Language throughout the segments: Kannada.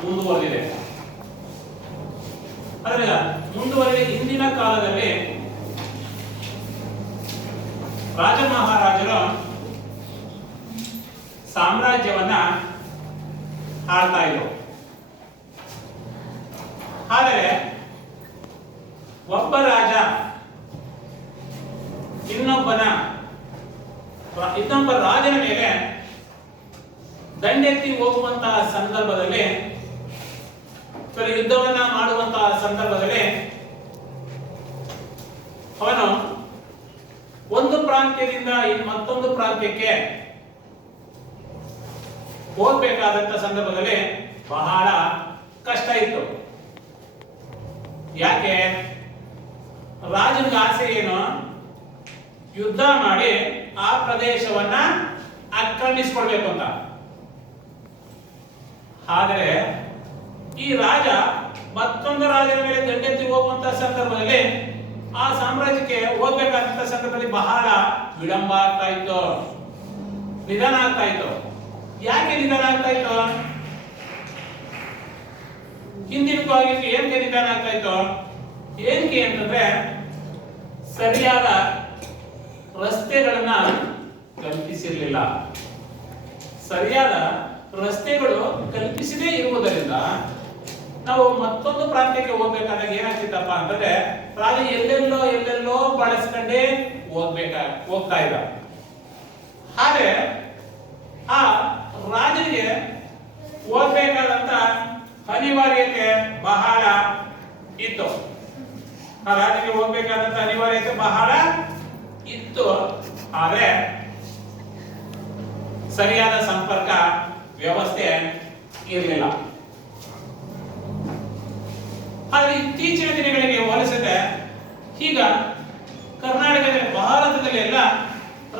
ಮುಂದುವರೆದಿದೆ. ಆದರೆ ಮುಂದುವರೆದ ಹಿಂದಿನ ಕಾಲದಲ್ಲಿ ರಾಜ ಮಹಾರಾಜರು ಸಾಮ್ರಾಜ್ಯವನ್ನ ಆಳ್ತಾ ಇದ್ರು. ಆದರೆ ಒಬ್ಬ ರಾಜ ಇನ್ನೊಬ್ಬ ರಾಜನ ಮೇಲೆ ದಂಡೆತ್ತಿ ಹೋಗುವಂತಹ ಸಂದರ್ಭದಲ್ಲಿ, ಯುದ್ಧವನ್ನ ಮಾಡುವಂತಹ ಸಂದರ್ಭದಲ್ಲಿ ಅವನು ಒಂದು ಪ್ರಾಂತ್ಯದಿಂದ ಮತ್ತೊಂದು ಪ್ರಾಂತ್ಯಕ್ಕೆ ಹೋಗ್ಬೇಕಾದಂತ ಸಂದರ್ಭದಲ್ಲಿ ಬಹಳ ಕಷ್ಟ ಇತ್ತು. ಯಾಕೆ? ರಾಜನಿಗೆ ಆಸೆ ಏನು? ಯುದ್ಧ ಮಾಡಿ ಆ ಪ್ರದೇಶವನ್ನ ಆಕ್ರಮಿಸಿಕೊಳ್ಬೇಕು ಅಂತ. ಆದರೆ ಈ ರಾಜ ಮತ್ತೊಂದು ರಾಜನ ಮೇಲೆ ದಂಡೆತ್ತಿ ಹೋಗುವಂತ ಸಂದರ್ಭದಲ್ಲಿ ಆ ಸಾಮ್ರಾಜ್ಯಕ್ಕೆ ಹೋಗ್ಬೇಕಾದಂತ ಸಂದರ್ಭದಲ್ಲಿ ಬಹಳ ವಿಳಂಬ ಆಗ್ತಾ ಇತ್ತು, ನಿಧಾನ ಆಗ್ತಾ ಇತ್ತು. ಯಾಕೆ ನಿಧಾನ ಆಗ್ತಾ ಇತ್ತು? ಹಿಂದಿನವಾಗಿ ಏನಕ್ಕೆ ನಿಧಾನ ಆಗ್ತಾ ಇತ್ತು? ಏನಕ್ಕೆ ಅಂತಂದ್ರೆ ಸರಿಯಾದ ರಸ್ತೆಗಳನ್ನ ಕಲ್ಪಿಸಿರಲಿಲ್ಲ. ಸರಿಯಾದ ರಸ್ತೆಗಳು ಕಲ್ಪಿಸದೇ ಇರುವುದರಿಂದ ನಾವು ಮತ್ತೊಂದು ಪ್ರಾಂತ್ಯಕ್ಕೆ ಹೋಗ್ಬೇಕಾದಾಗ ಏನಾಗ್ತಿತ್ತಪ್ಪ ಅಂತಂದ್ರೆ ರಾಜ ಎಲ್ಲೆಲ್ಲೋ ಬಳಸ್ಕೊಂಡೇ ಹೋಗ್ತಾ ಇದ್ದ. ಹಾಗೆ ಆ ರಾಜನಿಗೆ ಹೋಗ್ಬೇಕಾದಂತ ಅನಿವಾರ್ಯತೆ ಬಹಳ ಇತ್ತು. ಆ ರಾಜನಿಗೆ ಹೋಗ್ಬೇಕಾದಂತ ಅನಿವಾರ್ಯತೆ ಬಹಳ ಇತ್ತು. ಆದ್ರೆ ಸರಿಯಾದ ಸಂಪರ್ಕ ವ್ಯವಸ್ಥೆ ಇರಲಿಲ್ಲ. ಆದರೆ ಇತ್ತೀಚಿನ ದಿನಗಳಿಗೆ ಹೋಲಿಸಿದ್ರೆ ಈಗ ಕರ್ನಾಟಕದಲ್ಲಿ, ಭಾರತದಲ್ಲಿ ಎಲ್ಲ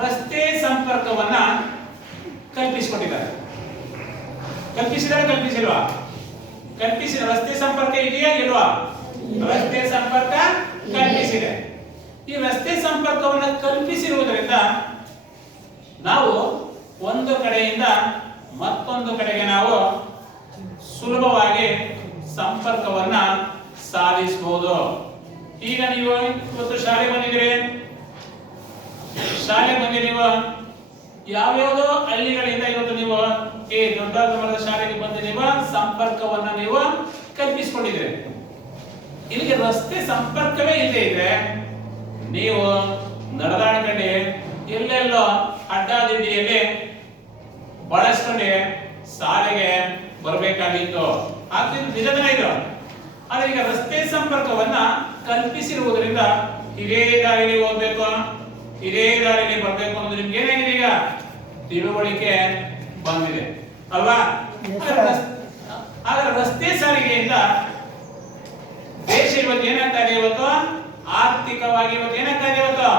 ರಸ್ತೆ ಸಂಪರ್ಕವನ್ನ ಕಲ್ಪಿಸಿಕೊಂಡಿದ್ದಾರೆ. ಕಲ್ಪಿಸಿಲ್ವಾ? ಕಲ್ಪಿಸಿದ ರಸ್ತೆ ಸಂಪರ್ಕ ಇದೆಯಾ ಇಲ್ವಾ? ರಸ್ತೆ ಸಂಪರ್ಕ ಕಲ್ಪಿಸಿದೆ. ಈ ರಸ್ತೆ ಸಂಪರ್ಕವನ್ನು ಕಲ್ಪಿಸಿರುವುದರಿಂದ ನಾವು ಒಂದು ಕಡೆಯಿಂದ ಮತ್ತೊಂದು ಕಡೆಗೆ ನಾವು ಸುಲಭವಾಗಿ ಸಂಪರ್ಕವನ್ನ ಸಾಧಿಸಬಹುದು. ಈಗ ನೀವು ಇವತ್ತು ಶಾಲೆಗೆ ಬಂದಿದ್ದೀರಿ, ನೀವು ಯಾವ್ಯಾವುದೋ ಹಳ್ಳಿಗಳಿಂದ ಇವತ್ತು ನೀವು ಈ ದೊಡ್ಡ ಮಟ್ಟದ ಶಾಲೆಗೆ ಬಂದು ನೀವು ಸಂಪರ್ಕವನ್ನ ನೀವು ಕಲ್ಪಿಸಿಕೊಂಡಿದ್ದೀರಿ. ಇಲ್ಲಿಗೆ ರಸ್ತೆ ಸಂಪರ್ಕವೇ ಇಲ್ಲದೆ ಇದ್ರೆ ನೀವು ನಡೆದಾಡ್ಕೊಂಡು ಎಲ್ಲೆಲ್ಲೋ ಅಡ್ಡಾದಿಡ್ಡಿಯಲ್ಲಿ ಬಳಸ್ಕೊಂಡು ಶಾಲೆಗೆ ಬರಬೇಕಾಗಿತ್ತು. ಆಗ್ತಿದ್ದು ನಿಜದ ಇದು. ಆದ್ರೆ ಈಗ ರಸ್ತೆ ಸಂಪರ್ಕವನ್ನ ಕಲ್ಪಿಸಿರುವುದರಿಂದ ಇದೇ ದಾರಿಯಲ್ಲಿ ಹೋಗ್ಬೇಕು, ಇದೇ ದಾರಿಯಲ್ಲಿ ಬರ್ಬೇಕು ಅನ್ನೋದು ನಿಮ್ಗೆ ಏನಾಗಿದೆ? ಈಗ ತಿಳುವಳಿಕೆ ಬಂದಿದೆ ಅಲ್ವಾ? ಆದ್ರೆ ರಸ್ತೆ ಸಾರಿಗೆಯಿಂದ ದೇಶ ಇವತ್ತು ಏನಾಗ್ತಾ ಇದೆ? ಇವತ್ತು ಆರ್ಥಿಕವಾಗಿ ಇವತ್ತು ಏನಾಗ್ತಾ ಇದೆ? ಇವತ್ತು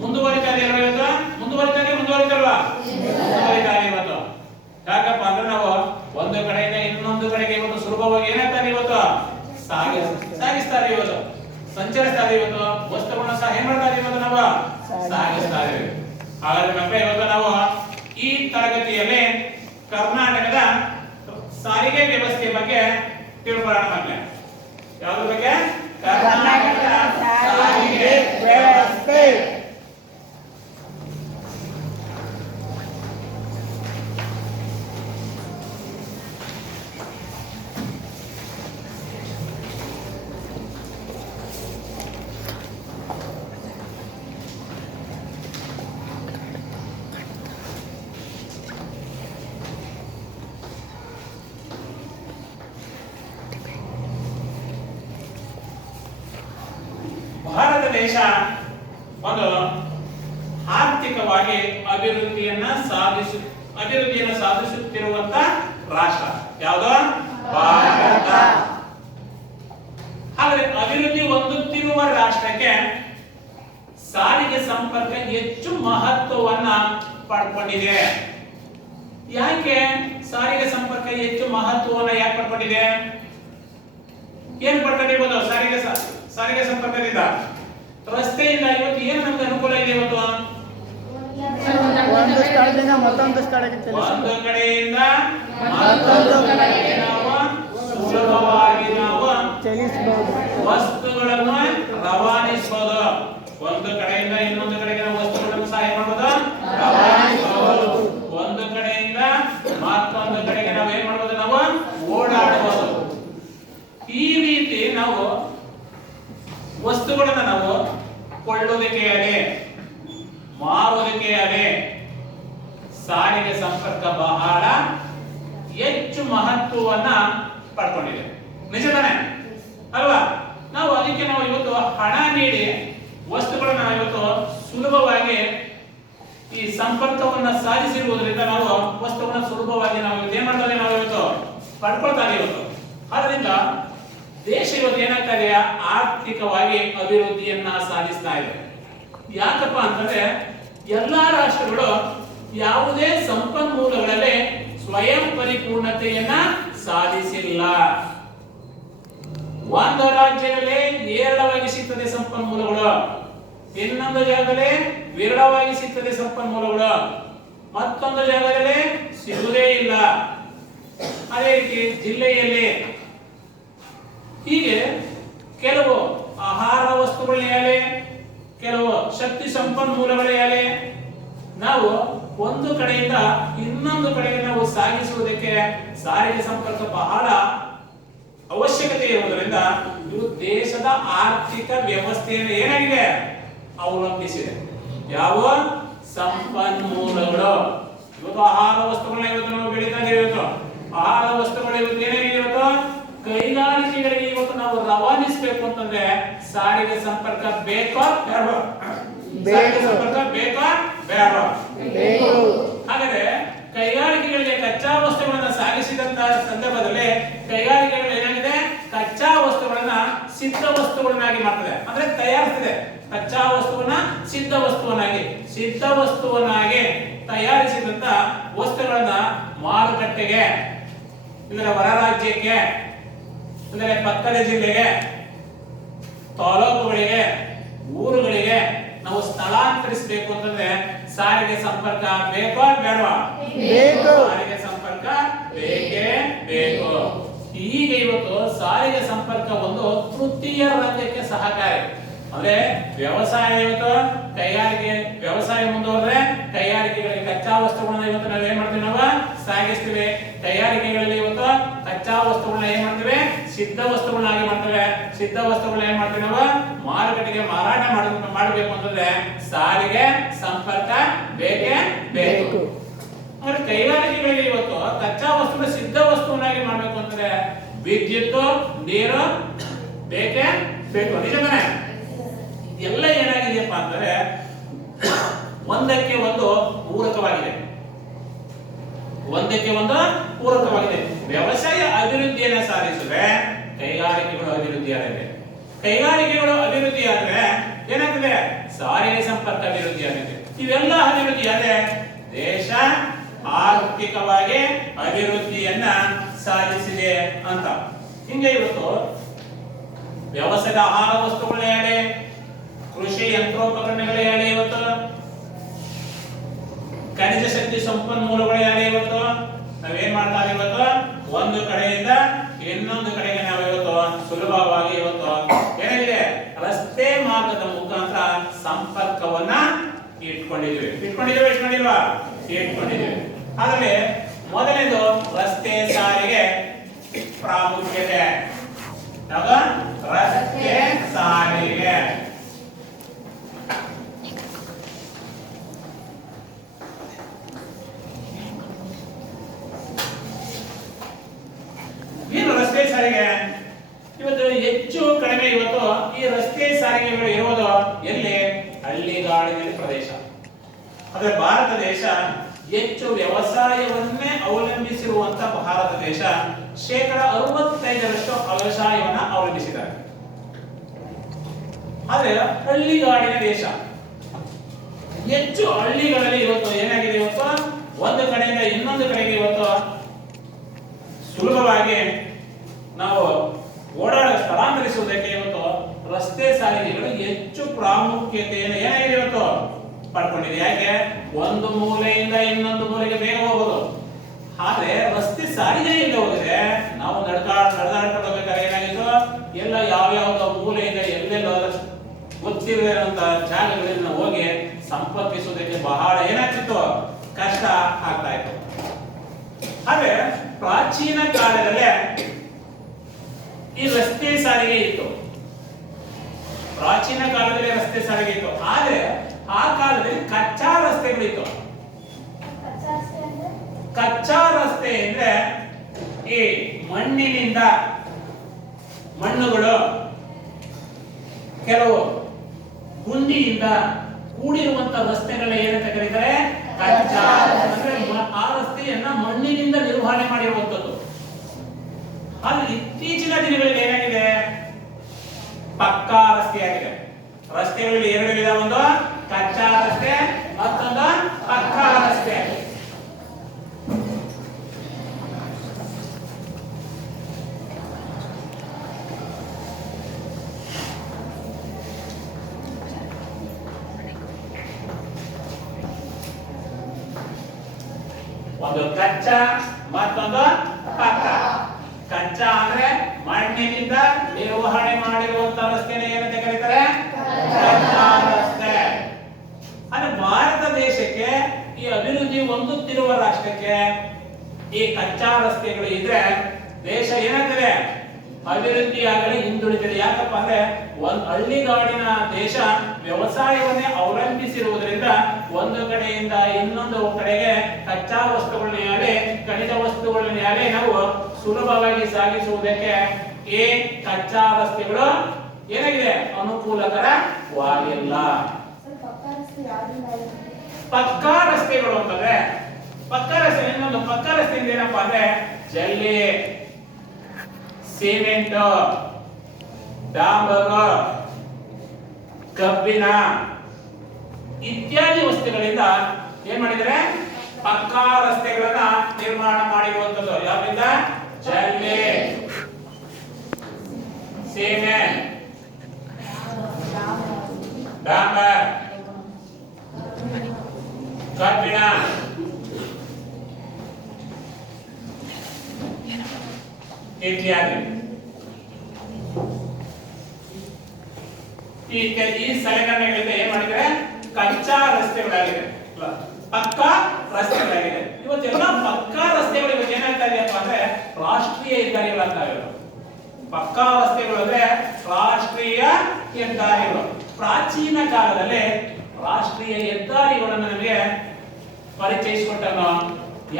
ಮುಂದುವರಿತಾ ಇದೆ. ಇವತ್ತು ಮುಂದುವರಿತಲ್ವಾ? ಮುಂದುವರಿತಾ ಇದೆ ಇವತ್ತು. ಯಾಕಪ್ಪ ಅಂದ್ರೆ ನಾವು ಒಂದು ಕಡೆಯಿಂದ ಇನ್ನೊಂದು ಕಡೆಗೆ ಇವತ್ತು ಸುಲಭವಾಗಿ ಏನಾಗ್ತಾ ಇದೆ? ಇವತ್ತು ಸಾಗಿಸ್ತಾ ಇದೆ, ಇವತ್ತು ಸಂಚರಿಸ್ತಾ ಇದೆ. ಇವತ್ತು ವಸ್ತುಗಳನ್ನ ಸಹ ಏನ್ ಮಾಡ್ತಾ ಇದೀವಿ? ಇವತ್ತು ನಾವು ಸಾಗಿಸ್ತಾ ಇದೀವಿ. ಹಾಗಾದ್ರೆ ಮಕ್ಕಳೇ, ಇವತ್ತು ನಾವು ಈ ತರಗತಿಯಲ್ಲಿ ಕರ್ನಾಟಕದ ಸಾರಿಗೆ ವ್ಯವಸ್ಥೆ ಬಗ್ಗೆ ತಿಳ್ಕೊಳ್ಳೋಣ ಮಕ್ಕಳೇ. ಯಾವ್ದ್ರ ಬಗ್ಗೆ? ಕರ್ನಾಟಕದ ಸಾರಿಗೆ ವ್ಯವಸ್ಥೆ. ಭಾರತ ದೇಶ ಒಂದು ಆರ್ಥಿಕವಾಗಿ ಅಭಿವೃದ್ಧಿಯನ್ನ ಸಾಧಿಸುತ್ತಿರುವಂತ ರಾಷ್ಟ್ರ. ಯಾವುದು? ಭಾರತ. ಹಾಗಾದ್ರೆ ಅಭಿವೃದ್ಧಿ ಹೊಂದುತ್ತಿರುವ ರಾಷ್ಟ್ರಕ್ಕೆ ಸಾರಿಗೆ ಸಂಪರ್ಕ ಹೆಚ್ಚು ಮಹತ್ವವನ್ನ ಪಡ್ಕೊಂಡಿದೆ. ಯಾಕೆ ಸಾರಿಗೆ ಸಂಪರ್ಕ ಹೆಚ್ಚು ಮಹತ್ವವನ್ನ ಯಾಕೆ ಪಡ್ಕೊಂಡಿದೆ? ಏನ್ ಪಡ್ಕೊಂಡಿರ್ಬೋದು ಸಾರಿಗೆ ಸಂಪರ್ಕದಿಂದ? ರಸ್ತೆಯಿಂದ ಇವತ್ತು ಏನು ನಮ್ಗೆ ಅನುಕೂಲ ಇದೆ? ಇವತ್ತು ಒಂದು ಸ್ಥಳದಿಂದ ಮತ್ತೊಂದು ಸ್ಥಳಕ್ಕೆ ಒಂದು ಕಡೆಯಿಂದ ಮತ್ತೊಂದು ಕಡೆಗೆ ನಾವು ಸಂಪರ್ಕ ಬಹಳ ಹೆಚ್ಚು ಮಹತ್ವವನ್ನ ಪಡ್ಕೊಂಡಿದೆ. ನಿಜ ತಾನೆ ಅಲ್ವಾ? ನಾವು ಅದಕ್ಕೆ ನಾವು ಇವತ್ತು ಹಣ ನೀಡಿ ವಸ್ತುಗಳನ್ನ ಇವತ್ತು ಸುಲಭವಾಗಿ ಈ ಸಂಪರ್ಕವನ್ನ ಸಾಧಿಸಿರುವುದರಿಂದ ನಾವು ವಸ್ತುಗಳನ್ನ ಸುಲಭವಾಗಿ ನಾವು ಏನ್ ಮಾಡ್ತಾ ನಾವು ಇವತ್ತು ಪಡ್ಕೊಳ್ತಾ ಇವತ್ತು. ಆದ್ರಿಂದ ದೇಶ ಇವತ್ತು ಏನಾಗ್ತಾ ಇದೆ, ಆರ್ಥಿಕವಾಗಿ ಅಭಿವೃದ್ಧಿಯನ್ನ ಸಾಧಿಸ್ತಾ ಇದೆ. ಯಾಕಪ್ಪ ಅಂತಂದ್ರೆ ಎಲ್ಲಾ ರಾಷ್ಟ್ರಗಳು ಯಾವುದೇ ಸಂಪನ್ಮೂಲಗಳಲ್ಲಿ ಸ್ವಯಂ ಪರಿಪೂರ್ಣತೆಯನ್ನ ಸಾಧಿಸಿಲ್ಲ. ಒಂದು ರಾಜ್ಯದಲ್ಲಿ ಹೇರಳವಾಗಿ ಸಿಗ್ತದೆ ಸಂಪನ್ಮೂಲಗಳು, ಇನ್ನೊಂದು ಜಾಗದಲ್ಲಿ ವಿರಳವಾಗಿ ಸಿಗ್ತದೆ ಸಂಪನ್ಮೂಲಗಳು, ಮತ್ತೊಂದು ಜಾಗದಲ್ಲಿ ಸಿಗುವುದೇ ಇಲ್ಲ. ಅದೇ ರೀತಿ ಜಿಲ್ಲೆಯಲ್ಲಿ ಹೀಗೆ ಕೆಲವು ಆಹಾರ ವಸ್ತುಗಳೇ, ಕೆಲವು ಶಕ್ತಿ ಸಂಪನ್ಮೂಲಗಳೇ ನಾವು ಒಂದು ಕಡೆಯಿಂದ ಇನ್ನೊಂದು ಕಡೆಗೆ ನಾವು ಸಾಗಿಸುವುದಕ್ಕೆ ಸಾರಿಗೆ ಸಂಪರ್ಕ ಬಹಳ ಅವಶ್ಯಕತೆ ಇರುವುದರಿಂದ ಇದು ದೇಶದ ಆರ್ಥಿಕ ವ್ಯವಸ್ಥೆಯನ್ನು ಏನಾಗಿದೆ ಅವಲಂಬಿಸಿದೆ. ಯಾವ ಸಂಪನ್ಮೂಲಗಳು ಇವತ್ತು ಆಹಾರ ವಸ್ತುಗಳನ್ನ ಇವತ್ತು ನಾವು ಬೆಳೀತಾ ಇದ್ದೇವೆ. ಇವತ್ತು ಆಹಾರ ವಸ್ತುಗಳು ಇವತ್ತು ಏನಾಗಿದೆ, ಇವತ್ತು ಕೈಗಾರಿಕೆಗಳಿಗೆ ಇವತ್ತು ನಾವು ರವಾನಿಸಬೇಕು ಅಂತಂದ್ರೆ ಸಾರಿಗೆ ಸಂಪರ್ಕ ಬೇಕೋ ಬೇಡವಾ? ಸಾರಿಗೆ ಸಂಪರ್ಕ ಬೇಕೋ ಬೇಡವಾ? ಹಾಗಾದ್ರೆ ಕೈಗಾರಿಕೆಗಳಿಗೆ ಕಚ್ಚಾ ವಸ್ತುಗಳನ್ನ ಸಾಗಿಸಿದಂತ ಸಂದರ್ಭದಲ್ಲಿ ಕೈಗಾರಿಕೆಗಳು ಏನಾಗಿದೆ, ಕಚ್ಚಾ ವಸ್ತುಗಳನ್ನ ಸಿದ್ಧ ವಸ್ತುಗಳನ್ನಾಗಿ ಮಾಡ್ತದೆ, ಅಂದ್ರೆ ತಯಾರಿಸಿದೆ. ಕಚ್ಚಾ ವಸ್ತುವನ್ನ ಸಿದ್ಧ ವಸ್ತುವನ್ನಾಗಿ ತಯಾರಿಸಿದಂತ ವಸ್ತುಗಳನ್ನ ಮಾರುಕಟ್ಟೆಗೆ, ಅಂದ್ರೆ ಹೊರ ರಾಜ್ಯಕ್ಕೆ, ಅಂದ್ರೆ ಪಕ್ಕದ ಜಿಲ್ಲೆಗೆ, ತಾಲೂಕುಗಳಿಗೆ, ಊರುಗಳಿಗೆ ನಾವು ಸ್ಥಳಾಂತರಿಸಬೇಕು ಅಂತಂದ್ರೆ ಸಾರಿಗೆ ಸಂಪರ್ಕ ಬೇಕೋ ಬೇಡವಾ? ಸಾರಿಗೆ ಸಂಪರ್ಕ ಬೇಕೇ ಬೇಕು. ಈಗ ಇವತ್ತು ಸಾರಿಗೆ ಸಂಪರ್ಕ ಒಂದು ತೃತೀಯ ರಂಗಕ್ಕೆ ಸಹಕಾರಿ. ಅಂದ್ರೆ ವ್ಯವಸಾಯ ಇವತ್ತು ಕೈಗಾರಿಕೆ ವ್ಯವಸಾಯ ಮುಂದುವರೆದ್ರೆ ಕೈಗಾರಿಕೆಗಳಿಗೆ ಕಚ್ಚಾ ವಸ್ತುಗಳನ್ನ ಇವತ್ತು ನಾವು ಏನ್ ಮಾಡ್ತೀವಿ, ನಾವು ಸಾಗಿಸ್ತೀವಿ. ಕೈಗಾರಿಕೆಗಳಲ್ಲಿ ಇವತ್ತು ಕಚ್ಚಾ ವಸ್ತುಗಳನ್ನ ಏನ್ ಮಾಡ್ತೀವಿ, ಸಿದ್ಧ ವಸ್ತುಗಳನ್ನಾಗಿ ಮಾಡ್ತೇವೆ. ಸಿದ್ಧ ವಸ್ತುಗಳನ್ನ ಏನ್ ಮಾಡ್ತೀವಿ, ನಾವು ಮಾರುಕಟ್ಟೆಗೆ ಮಾರಾಟ ಮಾಡಬೇಕು ಅಂತಂದ್ರೆ ಸಾರಿಗೆ ಸಂಪರ್ಕ ಬೇಕೇ ಬೇಕು. ಅಂದ್ರೆ ಕೈಗಾರಿಕೆಗಳಿಗೆ ಇವತ್ತು ಕಚ್ಚಾ ವಸ್ತುಗಳ ಸಿದ್ಧ ವಸ್ತುವನ್ನಾಗಿ ಮಾಡ್ಬೇಕು ಅಂತಂದ್ರೆ ವಿದ್ಯುತ್, ನೀರು ಬೇಕೇ ಬೇಕು. ನಿಜ ತಾನೆ? ಎಲ್ಲ ಏನಾಗಿದೆಯಪ್ಪ ಅಂದ್ರೆ ಒಂದಕ್ಕೆ ಒಂದು ಪೂರಕವಾಗಿದೆ. ವ್ಯವಸಾಯ ಅಭಿವೃದ್ಧಿಯನ್ನು ಸಾಧಿಸಿದ್ರೆ ಕೈಗಾರಿಕೆಗಳು ಅಭಿವೃದ್ಧಿಯಾಗಿದೆ. ಕೈಗಾರಿಕೆಗಳು ಅಭಿವೃದ್ಧಿಯಾದ್ರೆ ಏನಾಗ್ತದೆ, ಸಾರಿಗೆ ಸಂಪರ್ಕ ಅಭಿವೃದ್ಧಿಯಾಗಿದೆ. ಇವೆಲ್ಲ ಅಭಿವೃದ್ಧಿಯಾದ್ರೆ ದೇಶ ಆರ್ಥಿಕವಾಗಿ ಅಭಿವೃದ್ಧಿಯನ್ನ ಸಾಧಿಸಿದೆ ಅಂತ. ಹಿಂಗೆ ಇವತ್ತು ವ್ಯವಸಾಯದ ಆಹಾರ ವಸ್ತುಗಳೇ ಹೇಳಿ, ಕೃಷಿ ಯಂತ್ರೋಪಕರಣಗಳೇ ಹೇಳಿ, ಇವತ್ತು ಖನಿಜ ಶಕ್ತಿ ಸಂಪನ್ಮೂಲಗಳೇ ಹೇಳಿ, ಇವತ್ತು ನಾವೇನ್ ಮಾಡ್ತಾ ಇವತ್ತು ಒಂದು ಕಡೆಯಿಂದ ಇನ್ನೊಂದು ಕಡೆಗೆ ನಾವು ಇವತ್ತು ಸುಲಭವಾಗಿ ಇವತ್ತು ಏನಾಗಿದೆ, ರಸ್ತೆ ಮಾರ್ಗದ ಮುಖಾಂತರ ಸಂಪರ್ಕವನ್ನ ಇಟ್ಕೊಂಡಿಲ್ವಾ? ಆದರೆ ಮೊದಲನೇದು ರಸ್ತೆ ಸಾರಿಗೆ ಪ್ರಾಮುಖ್ಯತೆ. ರಸ್ತೆ ಸಾರಿಗೆ ಏನು? ರಸ್ತೆ ಸಾರಿಗೆ ಇವತ್ತು ಹೆಚ್ಚು ಕಡಿಮೆ ಇವತ್ತು ಈ ರಸ್ತೆ ಸಾರಿಗೆಗಳು ಇರುವುದು ಎಲ್ಲಿ? ಹಳ್ಳಿಗಾಡಿನ ಪ್ರದೇಶ. ಆದರೆ ಭಾರತ ದೇಶ ಹೆಚ್ಚು ವ್ಯವಸಾಯವನ್ನೇ ಅವಲಂಬಿಸಿರುವಂತ ಭಾರತ ದೇಶ 65% ವ್ಯವಸಾಯವನ್ನ ಅವಲಂಬಿಸಿದ್ದಾರೆ. ಆದರೆ ಹಳ್ಳಿಗಾಡಿನ ದೇಶ, ಹೆಚ್ಚು ಹಳ್ಳಿಗಳಲ್ಲಿ ಇವತ್ತು ಏನಾಗಿದೆ, ಇವತ್ತು ಒಂದು ಕಡೆಯಿಂದ ಇನ್ನೊಂದು ಕಡೆಗೆ ಇವತ್ತು ಸುಲಭವಾಗಿ ನಾವು ಸ್ಥಳಾಂತರಿಸುವುದಕ್ಕೆ ಇವತ್ತು ರಸ್ತೆ ಸಾರಿಗೆಗಳು ಹೆಚ್ಚು ಪ್ರಾಮುಖ್ಯತೆಯನ್ನು ಏನಾಗಿದೆ ಇವತ್ತು ಪಡ್ಕೊಂಡಿದೆ. ಯಾಕೆ? ಒಂದು ಮೂಲೆಯಿಂದ ಇನ್ನೊಂದು ಮೂಲೆಗೆ ಬೇಗ ಹೋಗೋದು. ಆದ್ರೆ ರಸ್ತೆ ಸಾರಿಗೆ ಇಲ್ಲ ಹೋದ್ರೆ ನಾವು ನಡೆದಾಡ್ಕೊಂಡು ಹೋಗ್ಬೇಕಾದ್ರೆ ಏನಾಗಿತ್ತು, ಎಲ್ಲ ಯಾವ್ಯಾವ ಮೂಲೆಯಿಂದ ಎಲ್ಲೆಲ್ಲ ಗೊತ್ತಿರುವಂತ ಜಾಗಗಳಿಂದ ಹೋಗಿ ಸಂಪರ್ಕಿಸುವುದಕ್ಕೆ ಬಹಳ ಏನಾಗ್ತಿತ್ತು, ಕಷ್ಟ ಆಗ್ತಾ ಇತ್ತು. ಆದ್ರೆ ಪ್ರಾಚೀನ ಕಾಲದಲ್ಲೇ ಈ ರಸ್ತೆ ಸಾರಿಗೆ ಇತ್ತು. ಆದ್ರೆ ಆ ಕಾಲದಲ್ಲಿ ಕಚ್ಚಾ ರಸ್ತೆಗಳಿತ್ತು. ಕಚ್ಚಾ ರಸ್ತೆ ಅಂದ್ರೆ ಈ ಮಣ್ಣಿನಿಂದ ಮಣ್ಣುಗಳು ಕೆಲವು ಗುಂಡಿಯಿಂದ ಕೂಡಿರುವಂತ ರಸ್ತೆಗಳ ಏನಂತ ಕರೀತಾರೆ ಕಚ್ಚಾ. ಅಂದ್ರೆ ಆ ರಸ್ತೆಯನ್ನ ಮಣ್ಣಿನಿಂದ ನಿರ್ವಹಣೆ ಮಾಡಿರುವಂತದ್ದು. ಆದ್ರೆ ಇತ್ತೀಚಿನ ದಿನಗಳಲ್ಲಿ ಏನಾಗಿದೆ, ಪಕ್ಕಾ ರಸ್ತೆಯಾಗಿದೆ. ರಸ್ತೆಗಳಲ್ಲಿ ಎರಡು ವಿಧ, ಒಂದು ಕಚ್ಚಾ ರಸ್ತೆ, ಮತ್ತೊಂದು ಪಕ್ಕಾ ರಸ್ತೆ. ಒಂದು ಕಚ್ಚಾ ಮತ್ತೊಂದು ಪಕ್ಕಾ. ಕಚ್ಚಾ ಅಂದ್ರೆ ಮಣ್ಣಿನಿಂದ ನಿರ್ವಹಣೆ ಮಾಡಿರುವಂತ ರಸ್ತೆನ ಏನಂತ ಕರೀತಾರೆ ಕಚ್ಚಾ ರಸ್ತೆ. ಅಂದ್ರೆ ಭಾರತ ದೇಶಕ್ಕೆ, ಈ ಅಭಿವೃದ್ಧಿ ಹೊಂದುತ್ತಿರುವ ರಾಷ್ಟ್ರಕ್ಕೆ ಈ ಕಚ್ಚಾ ರಸ್ತೆಗಳು ಇದ್ರೆ ದೇಶ ಏನಾಗ್ತದೆ, ಅಭಿವೃದ್ಧಿ ಆಗಲಿ ಹಿಂದುಳಿತದೆ. ಯಾಕಪ್ಪ ಅಂದ್ರೆ ಒಂದ್ ಹಳ್ಳಿಗಾಡಿನ ದೇಶ ವ್ಯವಸಾಯವನ್ನೇ ಅವಲಂಬಿಸಿರುವುದರಿಂದ ಒಂದು ಕಡೆಯಿಂದ ಇನ್ನೊಂದು ಕಡೆಗೆ ಕಚ್ಚಾ ವಸ್ತುಗಳನ್ನೇ ಖನಿಜ ವಸ್ತುಗಳನ್ನೇ ನಾವು ಸುಲಭವಾಗಿ ಸಾಗಿಸುವುದಕ್ಕೆ ಈ ಕಚ್ಚಾ ರಸ್ತೆಗಳು ಏನಾಗಿದೆ, ಅನುಕೂಲಕರವಾಗಿಲ್ಲ. ಪಕ್ಕಾ ರಸ್ತೆಗಳು ಅಂತಂದ್ರೆ, ಪಕ್ಕಾ ರಸ್ತೆ ಇನ್ನೊಂದು ಪಕ್ಕಾ ರಸ್ತೆಯಿಂದ ಏನಪ್ಪಾ ಅಂದ್ರೆ ಜಲ್ಲಿ, ಸಿಮೆಂಟ್, ಡಾಂಬರ್, ಕಬ್ಬಿಣ ಇತ್ಯಾದಿ ವಸ್ತುಗಳಿಂದ ಏನ್ ಮಾಡಿದರೆ ಪಕ್ಕಾ ರಸ್ತೆಗಳನ್ನ ನಿರ್ಮಾಣ ಮಾಡಿರುವಂತದ್ದು. ಯಾವ್ದಿಂದ? ಜಲ್ಲಿ, ಸಿಮೆಂಟ್, ಡಾಂಬರ್, ಕಬ್ಬಿಣ ಇತ್ಯಾದಿ. ಈ ಸಲಕರಣೆಗಳಿಂದ ಏನ್ ಮಾಡಿದ್ರೆ ಕಚ್ಚಾ ರಸ್ತೆಗಳಾಗಿದೆ, ಪಕ್ಕಾ ರಸ್ತೆಗಳಾಗಿದೆ. ಇವತ್ತೆಲ್ಲ ಪಕ್ಕಾ ರಸ್ತೆಗಳು ಇವತ್ತು ಏನಾಗ್ತಾ ಇದೆಯಪ್ಪ ಅಂದ್ರೆ ರಾಷ್ಟ್ರೀಯ ಹೆದ್ದಾರಿಗಳಾಗ್ತಾ ಇರೋದು. ಪಕ್ಕಾ ರಸ್ತೆಗಳು ಅಂದ್ರೆ ರಾಷ್ಟ್ರೀಯ ಹೆದ್ದಾರಿಗಳು. ಪ್ರಾಚೀನ ಕಾಲದಲ್ಲಿ ರಾಷ್ಟ್ರೀಯ ಹೆದ್ದಾರಿಗಳನ್ನು ನಮಗೆ ಪರಿಚಯಿಸಿಕೊಟ್ಟನು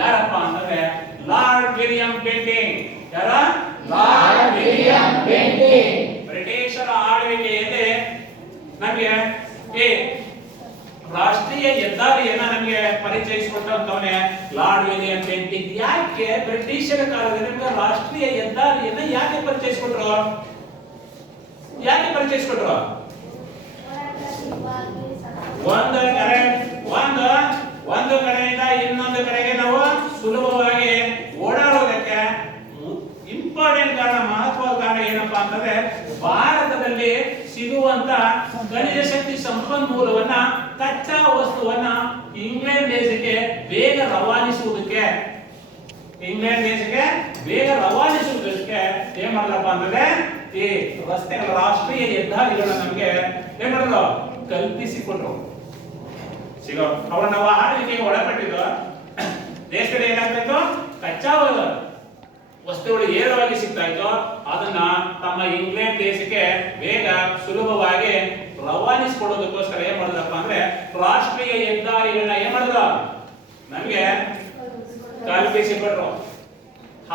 ಯಾರಪ್ಪ ಅಂತಂದ್ರೆ ಲಾರ್ಡ್ ವಿಲಿಯಂ ಬೆಂಟಿಂಗ್. ಯಾರ? Lord William Bentinck. ಬ್ರಿಟಿಷರ ಆಳ್ವಿಕೆಯಲ್ಲಿ ನಮಗೆ ಈ ರಾಷ್ಟ್ರೀಯ ಹೆದ್ದಾರಿಯನ್ನ ನಮಗೆ ಪರಿಚಯಿಸಿಕೊಟ್ಟಂತವನೇ ಲಾರ್ಡ್ ವಿಲಿಯಂ ಬೆಂಟಿಂಗ್. ಯಾಕೆ ಬ್ರಿಟಿಷರ ಕಾಲದಲ್ಲಿ ನಮಗೆ ರಾಷ್ಟ್ರೀಯ ಹೆದ್ದಾರಿಯನ್ನ ಯಾಕೆ ಪರಿಚಯಿಸಿಕೊಟ್ರು? ಒಂದು ಕಡೆಯಿಂದ ಇನ್ನೊಂದು ಕಡೆಗೆ ನಾವು ಸುಲಭವಾಗಿ ಓಡಾಡೋದಕ್ಕೆ ಇಂಪಾರ್ಟೆಂಟ್ ಕಾರಣ, ಮಹತ್ವದ ಕಾರಣ ಏನಪ್ಪಾ ಅಂತಂದ್ರೆ ಭಾರತದಲ್ಲಿ ಸಿಗುವಂತ ಖನಿಜ ಶಕ್ತಿ ಸಂಪನ್ಮೂಲವನ್ನ, ಕಚ್ಚಾ ವಸ್ತುವನ್ನ ಇಂಗ್ಲೆಂಡ್ ದೇಶಕ್ಕೆ ಬೇಗ ರವಾನಿಸುವುದಕ್ಕೆ ಏನ್ ಮಾಡಲಪ್ಪ ಅಂತಂದ್ರೆ ಈ ರಸ್ತೆಗಳ ರಾಷ್ಟ್ರೀಯ ಹೆದ್ದಾರಿಗಳನ್ನ ನಮ್ಗೆ ಏನ್ ಮಾಡಿದ್ರು, ಕಲ್ಪಿಸಿಕೊಟ್ರು. ಸಿಗೋ ಅವನ್ನ ಆಳ್ವಿಕೆಗೆ ಒಳಪಟ್ಟಿದ್ದು ದೇಶದಲ್ಲಿ ಏನಾಗ್ತಾಯಿತ್ತು, ಕಚ್ಚಾ ವಸ್ತುಗಳು ಏರವಾಗಿ ಸಿಗ್ತಾ ಇತ್ತು. ಅದನ್ನ ತಮ್ಮ ಇಂಗ್ಲೆಂಡ್ ದೇಶಕ್ಕೆ ಬೇಗ ಸುಲಭವಾಗಿ ರವಾನಿಸಿಕೊಡೋದಕ್ಕೋಸ್ಕರ ಏನ್ ಮಾಡಿದ್ರಪ್ಪ ಅಂದ್ರೆ ರಾಷ್ಟ್ರೀಯ ಹೆದ್ದಾರಿಗಳನ್ನ ಏನ್ ಮಾಡಿದ್ರು, ನಮ್ಗೆ ಕಲ್ಪಿಸಿಕೊಟ್ರು.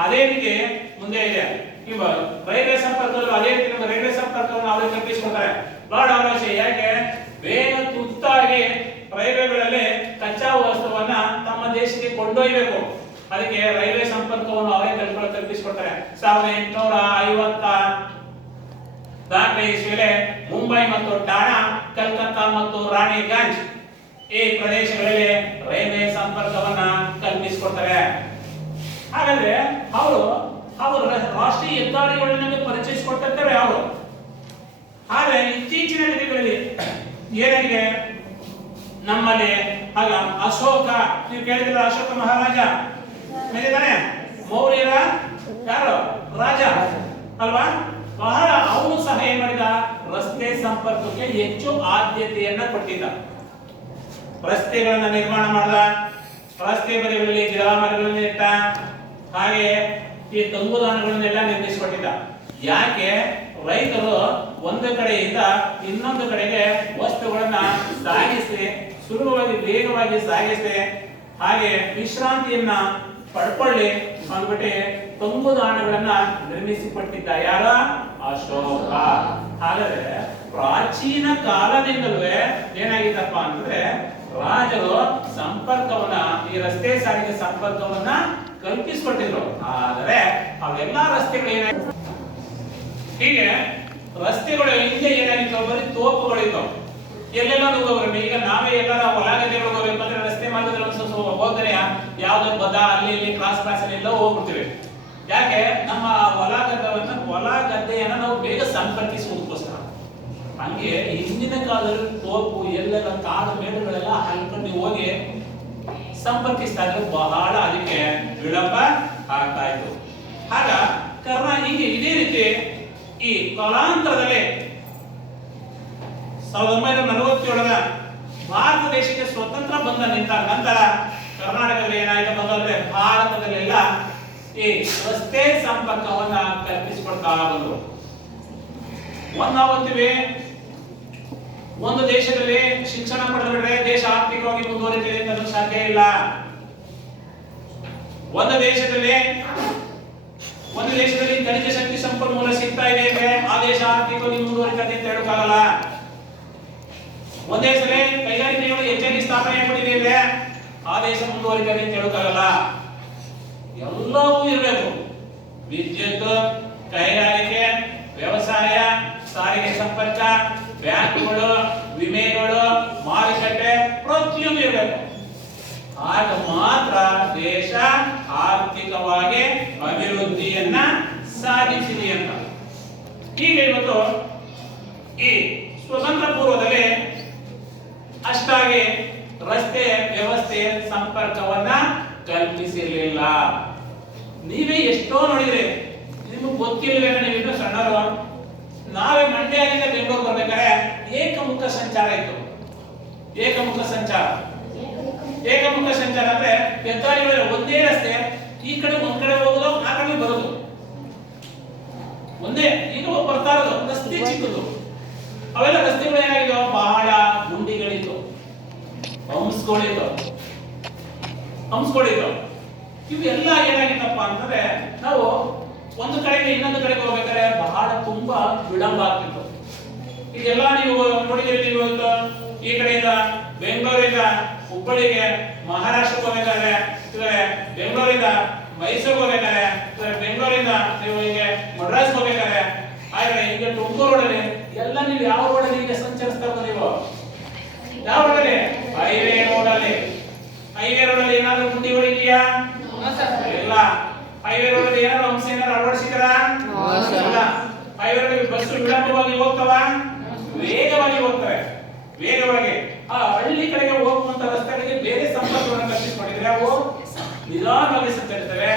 ಅದೇ ರೀತಿ ಮುಂದೆ ಇದೆ ಈಗ ರೈಲ್ವೆ ಸಂಪರ್ಕದಲ್ಲೂ ಅದೇ ರೀತಿ ನಮ್ಮ ರೈಲ್ವೆ ಸಂಪರ್ಕವನ್ನು ಅವರೇ ಕಲ್ಪಿಸಿಕೊಡ್ತಾರೆ. ಲಾರ್ಡ್ ಅವಶ್ಯ ಯಾಕೆ ಬೇಗ ತುರ್ತಾಗಿ ರೈಲ್ವೆಗಳಲ್ಲಿ ಕಚ್ಚಾ ವಸ್ತುವನ್ನ ತಮ್ಮ ದೇಶಕ್ಕೆ ಕೊಂಡೊಯ್ಯಬೇಕು. ಅದಕ್ಕೆ ರೈಲ್ವೆ ಸಂಪರ್ಕವನ್ನು ಅವರೇ ಕಲ್ಪಿಸಿಕೊಡ್ತಾರೆ. 1850 ಇಸ್ವಿಯಲ್ಲಿ ಮುಂಬೈ ಮತ್ತು ಠಾಣಾ, ಕಲ್ಕತ್ತಾ ಮತ್ತು ರಾಣಿಗಂಜ್ ಈ ಪ್ರದೇಶಗಳಲ್ಲಿ ರೈಲ್ವೆ ಸಂಪರ್ಕವನ್ನ ಕಲ್ಪಿಸಿಕೊಡ್ತಾರೆ. ಹಾಗಾದ್ರೆ ಅವರು ರಾಷ್ಟ್ರೀಯ ಹೆದ್ದಾರಿಗಳನ್ನ ಪರಿಚಯಿಸಿಕೊಟ್ಟಿರ್ತಾರೆ ಅವರು. ಆದ್ರೆ ಇತ್ತೀಚಿನ ದಿನಗಳಲ್ಲಿ ಏನಾಗಿದೆ ನಮ್ಮಲ್ಲಿ, ಆಗ ಅಶೋಕ, ನೀವು ಕೇಳಿದ್ರೆ ಅಶೋಕ ಮಹಾರಾಜ ಮೌರ್ಯರ ಯಾರು ರಾಜ ಅಲ್ವಾ, ಬಹಳ ಅವನು ಸಹ ಏನ್ ಮಾಡಿದ, ರಸ್ತೆ ಸಂಪರ್ಕಕ್ಕೆ ಹೆಚ್ಚು ಆದ್ಯತೆಯನ್ನ ಕೊಟ್ಟಿದ್ದ. ರಸ್ತೆಗಳನ್ನ ನಿರ್ಮಾಣ ಮಾಡಿದ, ರಸ್ತೆ ಬದಿಗಳಲ್ಲಿ ಗಿಡ ಮರಗಳನ್ನ ಇಟ್ಟ, ಹಾಗೆ ಈ ತಂಗುದಾಣಗಳನ್ನೆಲ್ಲ ನಿರ್ಮಿಸಿಕೊಟ್ಟಿದ್ದ. ಯಾಕೆ ರೈತರು ಒಂದು ಕಡೆಯಿಂದ ಇನ್ನೊಂದು ಕಡೆಗೆ ವಸ್ತುಗಳನ್ನ ಸಾಗಿಸಿ ಸುಲಭವಾಗಿ ವೇಗವಾಗಿ ಸಾಗಿಸಿ ಹಾಗೆ ವಿಶ್ರಾಂತಿಯನ್ನ ಪಡ್ಕೊಳ್ಳಿ ಅಂದ್ಬಿಟ್ಟು ತಂಗುದಾಣಗಳನ್ನ ನಿರ್ಮಿಸಿಕೊಟ್ಟಿದ್ದ ಯಾರ? ಅಶೋಕ. ಹಾಗಾದ್ರೆ ಪ್ರಾಚೀನ ಕಾಲದಿಂದಲೂ ಏನಾಗಿತ್ತಪ್ಪ ಅಂದ್ರೆ ರಾಜರು ಸಂಪರ್ಕವನ್ನ, ಈ ರಸ್ತೆ ಸಾರಿಗೆ ಸಂಪರ್ಕವನ್ನ ಕಲ್ಪಿಸಿಕೊಟ್ಟಿದ್ರು. ಆದರೆ ಅವೆಲ್ಲಾ ರಸ್ತೆಗಳು ಏನಾಗಿತ್ತು, ಹೀಗೆ ರಸ್ತೆಗಳು ಹಿಂದೆ ಏನಾಗಿತ್ತು, ಬರೀ ತೋಪುಗಳಿತ್ತು. ಎಲ್ಲೆಲ್ಲ ಹೋಗೋರು. ಈಗ ನಾವೇ ಎಲ್ಲರ ಹೊಲ ಗದ್ದೆಗಳು ಹೋಗ್ಬೇಕಂದ್ರೆ ರಸ್ತೆ ಮಾರ್ಗದಲ್ಲಿ ಸ್ವಲ್ಪ ಹೋದರೆ ಯಾವ್ದೋ ಬದ ಅಲ್ಲಿ ಇಲ್ಲಿ ಕ್ರಾಸ್ ಅಲ್ಲಿ ಎಲ್ಲ ಹೋಗ್ಬಿಡ್ತೀವಿ. ಯಾಕೆ? ನಮ್ಮ ಹೊಲ ಗದ್ದೆಯನ್ನ ನಾವು ಬೇಗ ಸಂಪರ್ಕಿಸುವುದಕ್ಕೋಸ್ಕರ. ಹಂಗೆ ಹಿಂದಿನ ಕಾಲದಲ್ಲಿ ತೋಪು ಎಲ್ಲೆಲ್ಲ ಕಾಡು ಮೇಡುಗಳೆಲ್ಲ ಹಲ್ಕೊಂಡು ಹೋಗಿ ಸಂಪರ್ಕಿಸ್ತಾ ಇದ್ರು. ಬಹಳ ಅದಕ್ಕೆ ವಿಳಂಬ ಆಗ್ತಾ ಇತ್ತು. ಆಗ ಹಿಂಗೆ ಇದೇ ರೀತಿ ಈ ಕಾಲಾಂತರದಲ್ಲಿ 1947 ಭಾರತ ದೇಶಕ್ಕೆ ಸ್ವತಂತ್ರ ಬಂದ ನಿಂತ ನಂತರ ಕರ್ನಾಟಕದಲ್ಲಿ ಏನಾಯ್ತು ಬಂದ್ರೆ ಭಾರತದಲ್ಲೆಲ್ಲ ಈ ರಸ್ತೆ ಸಂಪರ್ಕವನ್ನ ಕಲ್ಪಿಸಿಕೊಡ್ತಾ ಬಂದರು. ನಾವಂತೀವಿ ಒಂದು ದೇಶದಲ್ಲಿ ಶಿಕ್ಷಣ ಪಡೆದ್ರೆ ದೇಶ ಆರ್ಥಿಕವಾಗಿ ಮುಂದುವರಿತಿದೆ ಅಂತ ಸಾಧ್ಯ ಇಲ್ಲ. ಒಂದು ದೇಶದಲ್ಲಿ ಖನಿಜ ಶಕ್ತಿ ಸಂಪನ್ಮೂಲ ಸಿಗ್ತಾ ಇದೆ ಅಂದ್ರೆ ಆ ದೇಶ ಆರ್ಥಿಕವಾಗಿ ಮುಂದುವರಿತದೆ ಅಂತ ಹೇಳಕ್ಕಾಗಲ್ಲ. ಒಂದೇ ಸಲ ಕೈಗಾರಿಕೆಗಳು ಹೆಚ್ಚಾಗಿ ಸ್ಥಾಪನೆ ಮಾಡಿದೆ ಅಂದ್ರೆ ಆ ದೇಶ ಮುಂದುವರಿತದೆ ಅಂತ ಹೇಳಕ್ಕಾಗಲ್ಲ. ಎಲ್ಲವೂ ಇರಬೇಕು. ವಿದ್ಯುತ್, ಕೈಗಾರಿಕೆ, ವ್ಯವಸಾಯ, ಸಾರಿಗೆ ಸಂಪರ್ಕ, ಬ್ಯಾಂಕ್ಗಳು, ವಿಮೆಗಳು, ಮಾರುಕಟ್ಟೆ ಪ್ರತಿಯೊಂದು ಇರಬೇಕು. ಆಗ ಮಾತ್ರ ದೇಶ ಆರ್ಥಿಕವಾಗಿ ಅಭಿವೃದ್ಧಿಯನ್ನ ಸಾಧಿಸಿದೆ ಅಂತ. ಈಗ ಇವತ್ತು ಈ ಸ್ವತಂತ್ರ ಪೂರ್ವದಲ್ಲಿ ಅಷ್ಟಾಗಿ ರಸ್ತೆ ವ್ಯವಸ್ಥೆ ಸಂಪರ್ಕವನ್ನ ಕಲ್ಪಿಸಿರಲಿಲ್ಲ. ನೀವೇ ಎಷ್ಟೋ ನೋಡಿದ್ರಿ, ನಿಮಗೆ ಗೊತ್ತಿಲ್ಲವೇನೋ, ನೀವಿನ್ನೂ ಸಣ್ಣರು. ನಾವೇ ಮಂಡ್ಯದಿಂದ ಬೆಂಗಳೂರು ಬರ್ಬೇಕಾದ್ರೆ ಏಕಮುಖ ಸಂಚಾರ ಇತ್ತು. ಏಕಮುಖ ಸಂಚಾರ ಅಂದ್ರೆ ಹೆದ್ದಾರಿಗಳ ಒಂದೇ ರಸ್ತೆ, ಈ ಕಡೆ ಒಂದ್ ಕಡೆ ಹೋಗೋದು, ಆ ಕಡೆ ಬರೋದು ಒಂದೇ. ಈಗ ಬರ್ತಾ ಇರೋದು ರಸ್ತೆ ಚಿಕ್ಕದು. ಅವೆಲ್ಲ ರಸ್ತೆಗಳು ಏನಾಗಿದ್ದವು, ಬಹಳ ಗುಂಡಿಗಳಿತ್ತು, ಹಂಸ್ಗಳಿತ್ತು. ಇವೆಲ್ಲ ಏನಾಗಿತ್ತಪ್ಪ ಅಂತಂದ್ರೆ ನಾವು ಒಂದು ಕಡೆಗೆ ಇನ್ನೊಂದು ಕಡೆಗೆ ಹೋಗ್ಬೇಕಾದ್ರೆ ಬಹಳ ತುಂಬಾ ವಿಳಂಬ ಆಗ್ತಿತ್ತು. ಇದೆಲ್ಲ ನೀವು ನೋಡಿದ್ರೆ, ನೀವು ಈ ಕಡೆಯಿಂದ ಬೆಂಗಳೂರಿಂದ ಹುಬ್ಬಳ್ಳಿಗೆ ಮಹಾರಾಷ್ಟ್ರಕ್ಕೆ ಹೋಗ್ಬೇಕಾದ್ರೆ, ಬೆಂಗಳೂರಿಂದ ಮೈಸೂರಿಗೆ ಹೋಗ್ಬೇಕಾದ್ರೆ, ಬೆಂಗಳೂರಿಂದ ನೀವು ಹೀಗೆ ಮಡ್ರಾಸ್ ಹೋಗ್ಬೇಕಾದ್ರೆ, ಹಾಗೆ ಈಗ ತುಮಕೂರು ರೋಡಲ್ಲಿ ಎಲ್ಲ ನೀವು ಯಾವ ರೋಡಲ್ಲಿ ಈಗ ಸಂಚರಿಸ್ತಾ ಇರೋದು? ನೀವು ಯಾವ ರೋಡಲ್ಲಿ? ಹೈವೇ ರೋಡಲ್ಲಿ ಏನಾದ್ರು ಗುಂಡಿಗಳು ಇದೆಯಾ? ಇಲ್ಲ. ಹೈವೇ ರೋಡಲ್ಲಿ ಏನಾದ್ರು ಅಂಶ ಏನಾದ್ರು ಅಳವಡಿಸಿದಾರ? ಇಲ್ಲ. ಹೈವೇ ರೋಡಲ್ಲಿ ಬಸ್ ವಿಳಂಬವಾಗಿ ಹೋಗ್ತಾವ? ವೇಗವಾಗಿ ಹೋಗ್ತವೆ. ವೇಗವಾಗಿ ಆ ಹಳ್ಳಿ ಕಡೆಗೆ ಹೋಗುವಂತ ರಸ್ತೆಗಳಿಗೆ ಬೇರೆ ಸಂಪರ್ಕವನ್ನು ಕಲ್ಪಿಸಿಕೊಂಡಿದ್ರೆ ಅವು ನಿಧಾನವಾಗಿ ಸಂಚರಿಸುತ್ತವೆ.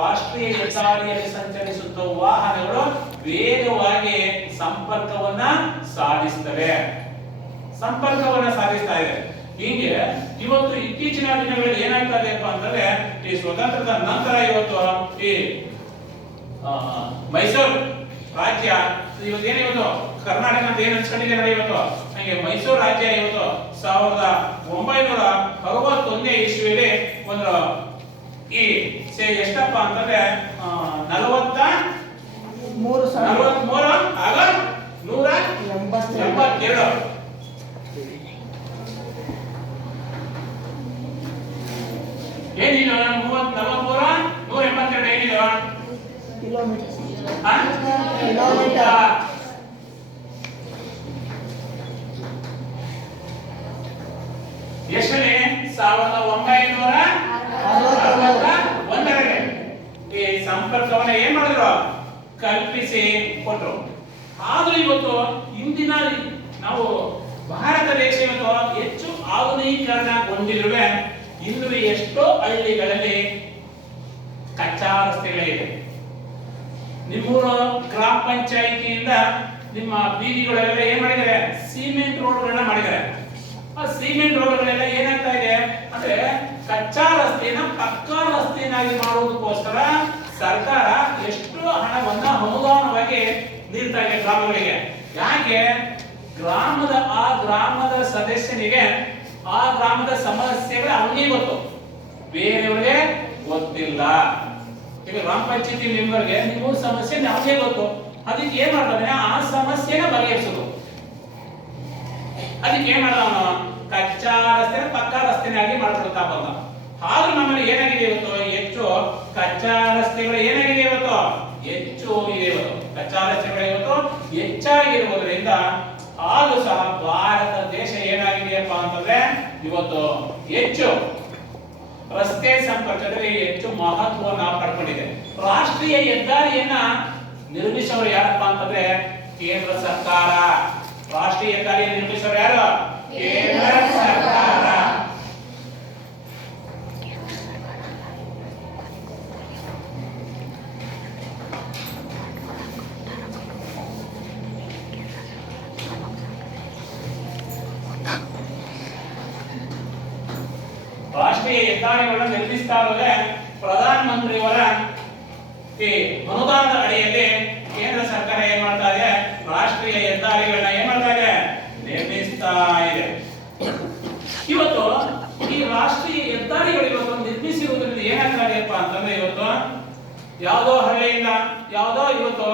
ರಾಷ್ಟ್ರೀಯ ಹೆದ್ದಾರಿಯಲ್ಲಿ ಸಂಚರಿಸುತ್ತ ವಾಹನಗಳು ವೇಗವಾಗಿ ಸಂಪರ್ಕವನ್ನ ಸಾಧಿಸುತ್ತವೆ, ಸಾಧಿಸ್ತಾ ಇದೆ. ಹೀಗೆ ಇವತ್ತು ಇತ್ತೀಚಿನ ದಿನಗಳಲ್ಲಿ ಏನಾಗ್ತಾ ಇದೆ ಅಂತಂದ್ರೆ, ಈ ಸ್ವತಂತ್ರದ ನಂತರ ಇವತ್ತು ಈ ಮೈಸೂರು ರಾಜ್ಯ ಇವತ್ತು ಕರ್ನಾಟಕ ಅಂತ ಏನ್ ಅನ್ಸ್ಕೊಂಡಿದ್ದಾರೆ ಇವತ್ತು, ಹಂಗೆ ಮೈಸೂರು ರಾಜ್ಯ ಇವತ್ತು 1961ನೇ ಇಸ್ವಿಯಲ್ಲಿ ಒಂದು ಈ ಎಷ್ಟಪ್ಪ ಅಂತಂದ್ರೆ 43 ಆಗ 182 ಏನಿಲ್ಲ 43 182 ಏನಿದೆ ಕಿಲೋಮೀಟರ್. ಎಷ್ಟನೇ 1961ರಲ್ಲಿ ಈ ಸಂಪರ್ಕವನ್ನ ಏನ್ ಮಾಡಿದ್ರು, ಕಲ್ಪಿಸಿ ಕೊಟ್ರು. ಆದ್ರೂ ಇವತ್ತು ಇಂದಿನ ನಾವು ಭಾರತ ದೇಶ ಇವತ್ತು ಹೆಚ್ಚು ಆಧುನೀಕರಣಗೊಂಡಿರುವೆ, ಇನ್ನು ಎಷ್ಟೋ ಹಳ್ಳಿಗಳಲ್ಲಿ ಕಚ್ಚಾ ರಸ್ತೆಗಳಿವೆ. ನಿಮ್ಮೂರ ಗ್ರಾಮ ಪಂಚಾಯಿತಿಯಿಂದ ನಿಮ್ಮ ಬೀದಿಗಳೆಲ್ಲ ಏನ್ ಮಾಡಿದ್ದಾರೆ, ಸಿಮೆಂಟ್ ರೋಡ್ಗಳನ್ನ ಮಾಡಿದ್ದಾರೆ. ಆ ಸಿಮೆಂಟ್ ರೋಡ್ಗಳೆಲ್ಲ ಏನಾಗ್ತಾ ಇದೆ ಅಂದ್ರೆ ಕಚ್ಚಾ ರಸ್ತೆನ ಪಕ್ಕಾ ರಸ್ತೆಯನ್ನಾಗಿ ಮಾಡುವುದಕ್ಕೋಸ್ಕರ ಸರ್ಕಾರ ಎಷ್ಟು ಹಣವನ್ನ ಅನುದಾನವಾಗಿ ನೀಡ್ತಾ ಇದೆ ಗ್ರಾಮಗಳಿಗೆ. ಯಾಕೆ? ಆ ಗ್ರಾಮದ ಸದಸ್ಯನಿಗೆ ಆ ಗ್ರಾಮದ ಸಮಸ್ಯೆಗಳು ಅವನಿಗೆ ಗೊತ್ತು, ಬೇರೆಯವರಿಗೆ ಗೊತ್ತಿಲ್ಲ. ಈಗ ಗ್ರಾಮ ಪಂಚಾಯತಿ ಮೆಂಬರ್ಗೆ ನೀವು ಸಮಸ್ಯೆ ನಮಗೆ ಗೊತ್ತು, ಅದಕ್ಕೆ ಏನ್ ಮಾಡ್ತಾನೆ ಆ ಸಮಸ್ಯೆನ ಬಗೆಹರಿಸೋದು. ಅದಕ್ಕೆ ಏನ್ ಮಾಡೋಣ, ಕಚ್ಚಾ ರಸ್ತೆ ಪಕ್ಕಾ ರಸ್ತೆನಾಗಿ ಮಾಡ್ಕೊಳ್ತಾ ಬಂದ. ಆದ್ರೂ ನಮ್ಮಲ್ಲಿ ಏನಾಗಿದೆ ಇವತ್ತು, ಹೆಚ್ಚು ಕಚ್ಚಾ ರಸ್ತೆಗಳು ಏನಾಗಿದೆ ಇವತ್ತು, ಹೆಚ್ಚು ಹೋಗಿದೆ ಇವತ್ತು. ಕಚ್ಚಾ ರಸ್ತೆಗಳು ಇವತ್ತು ಹೆಚ್ಚಾಗಿರುವುದರಿಂದ ಆದ್ರೂ ಸಹ ಭಾರತ ದೇಶ ಏನಾಗಿದೆಯಪ್ಪ ಅಂತಂದ್ರೆ ಇವತ್ತು ಹೆಚ್ಚು ರಸ್ತೆ ಸಂಪರ್ಕದಲ್ಲಿ ಹೆಚ್ಚು ಮಹತ್ವವನ್ನು ಪಡ್ಕೊಂಡಿದೆ. ರಾಷ್ಟ್ರೀಯ ಹೆದ್ದಾರಿಯನ್ನ ನಿರ್ಮಿಸೋರು ಯಾರಪ್ಪ ಅಂತಂದ್ರೆ ಕೇಂದ್ರ ಸರ್ಕಾರ. ರಾಷ್ಟ್ರೀಯ ಹೆದ್ದಾರಿಯನ್ನು ನಿರ್ಮಿಸೋರು ಯಾರು, ಕೇಂದ್ರ ಸರ್ಕಾರ. ರಾಷ್ಟ್ರೀಯ ಹೆದ್ದಾರಿಗಳನ್ನು ನಿರ್ಮಿಸ್ತಾ ಇರೋದೇ ಪ್ರಧಾನ ಮಂತ್ರಿಯವರ ಅನುದಾನದ ಅಡಿಯಲ್ಲಿ ಕೇಂದ್ರ ಸರ್ಕಾರ ಏನ್ ಮಾಡ್ತಾ ಇದೆ, ರಾಷ್ಟ್ರೀಯ ಹೆದ್ದಾರಿಗಳನ್ನ ಏನ್ ಮಾಡ್ತಾ ಇದೆ, ನಿರ್ಮಿಸ್ತಾ ಇದೆ. ಇವತ್ತು ಈ ರಾಷ್ಟ್ರೀಯ ಹೆದ್ದಾರಿಗಳು ಇವತ್ತು ನಿರ್ಮಿಸಿರುವುದರಿಂದ ಏನಾಗ್ತಾ ಇದೆಯಪ್ಪ ಅಂತಂದ್ರೆ ಇವತ್ತು ಯಾವುದೋ ಹಳ್ಳಿಯಿಂದ ಯಾವುದೋ ಇವತ್ತು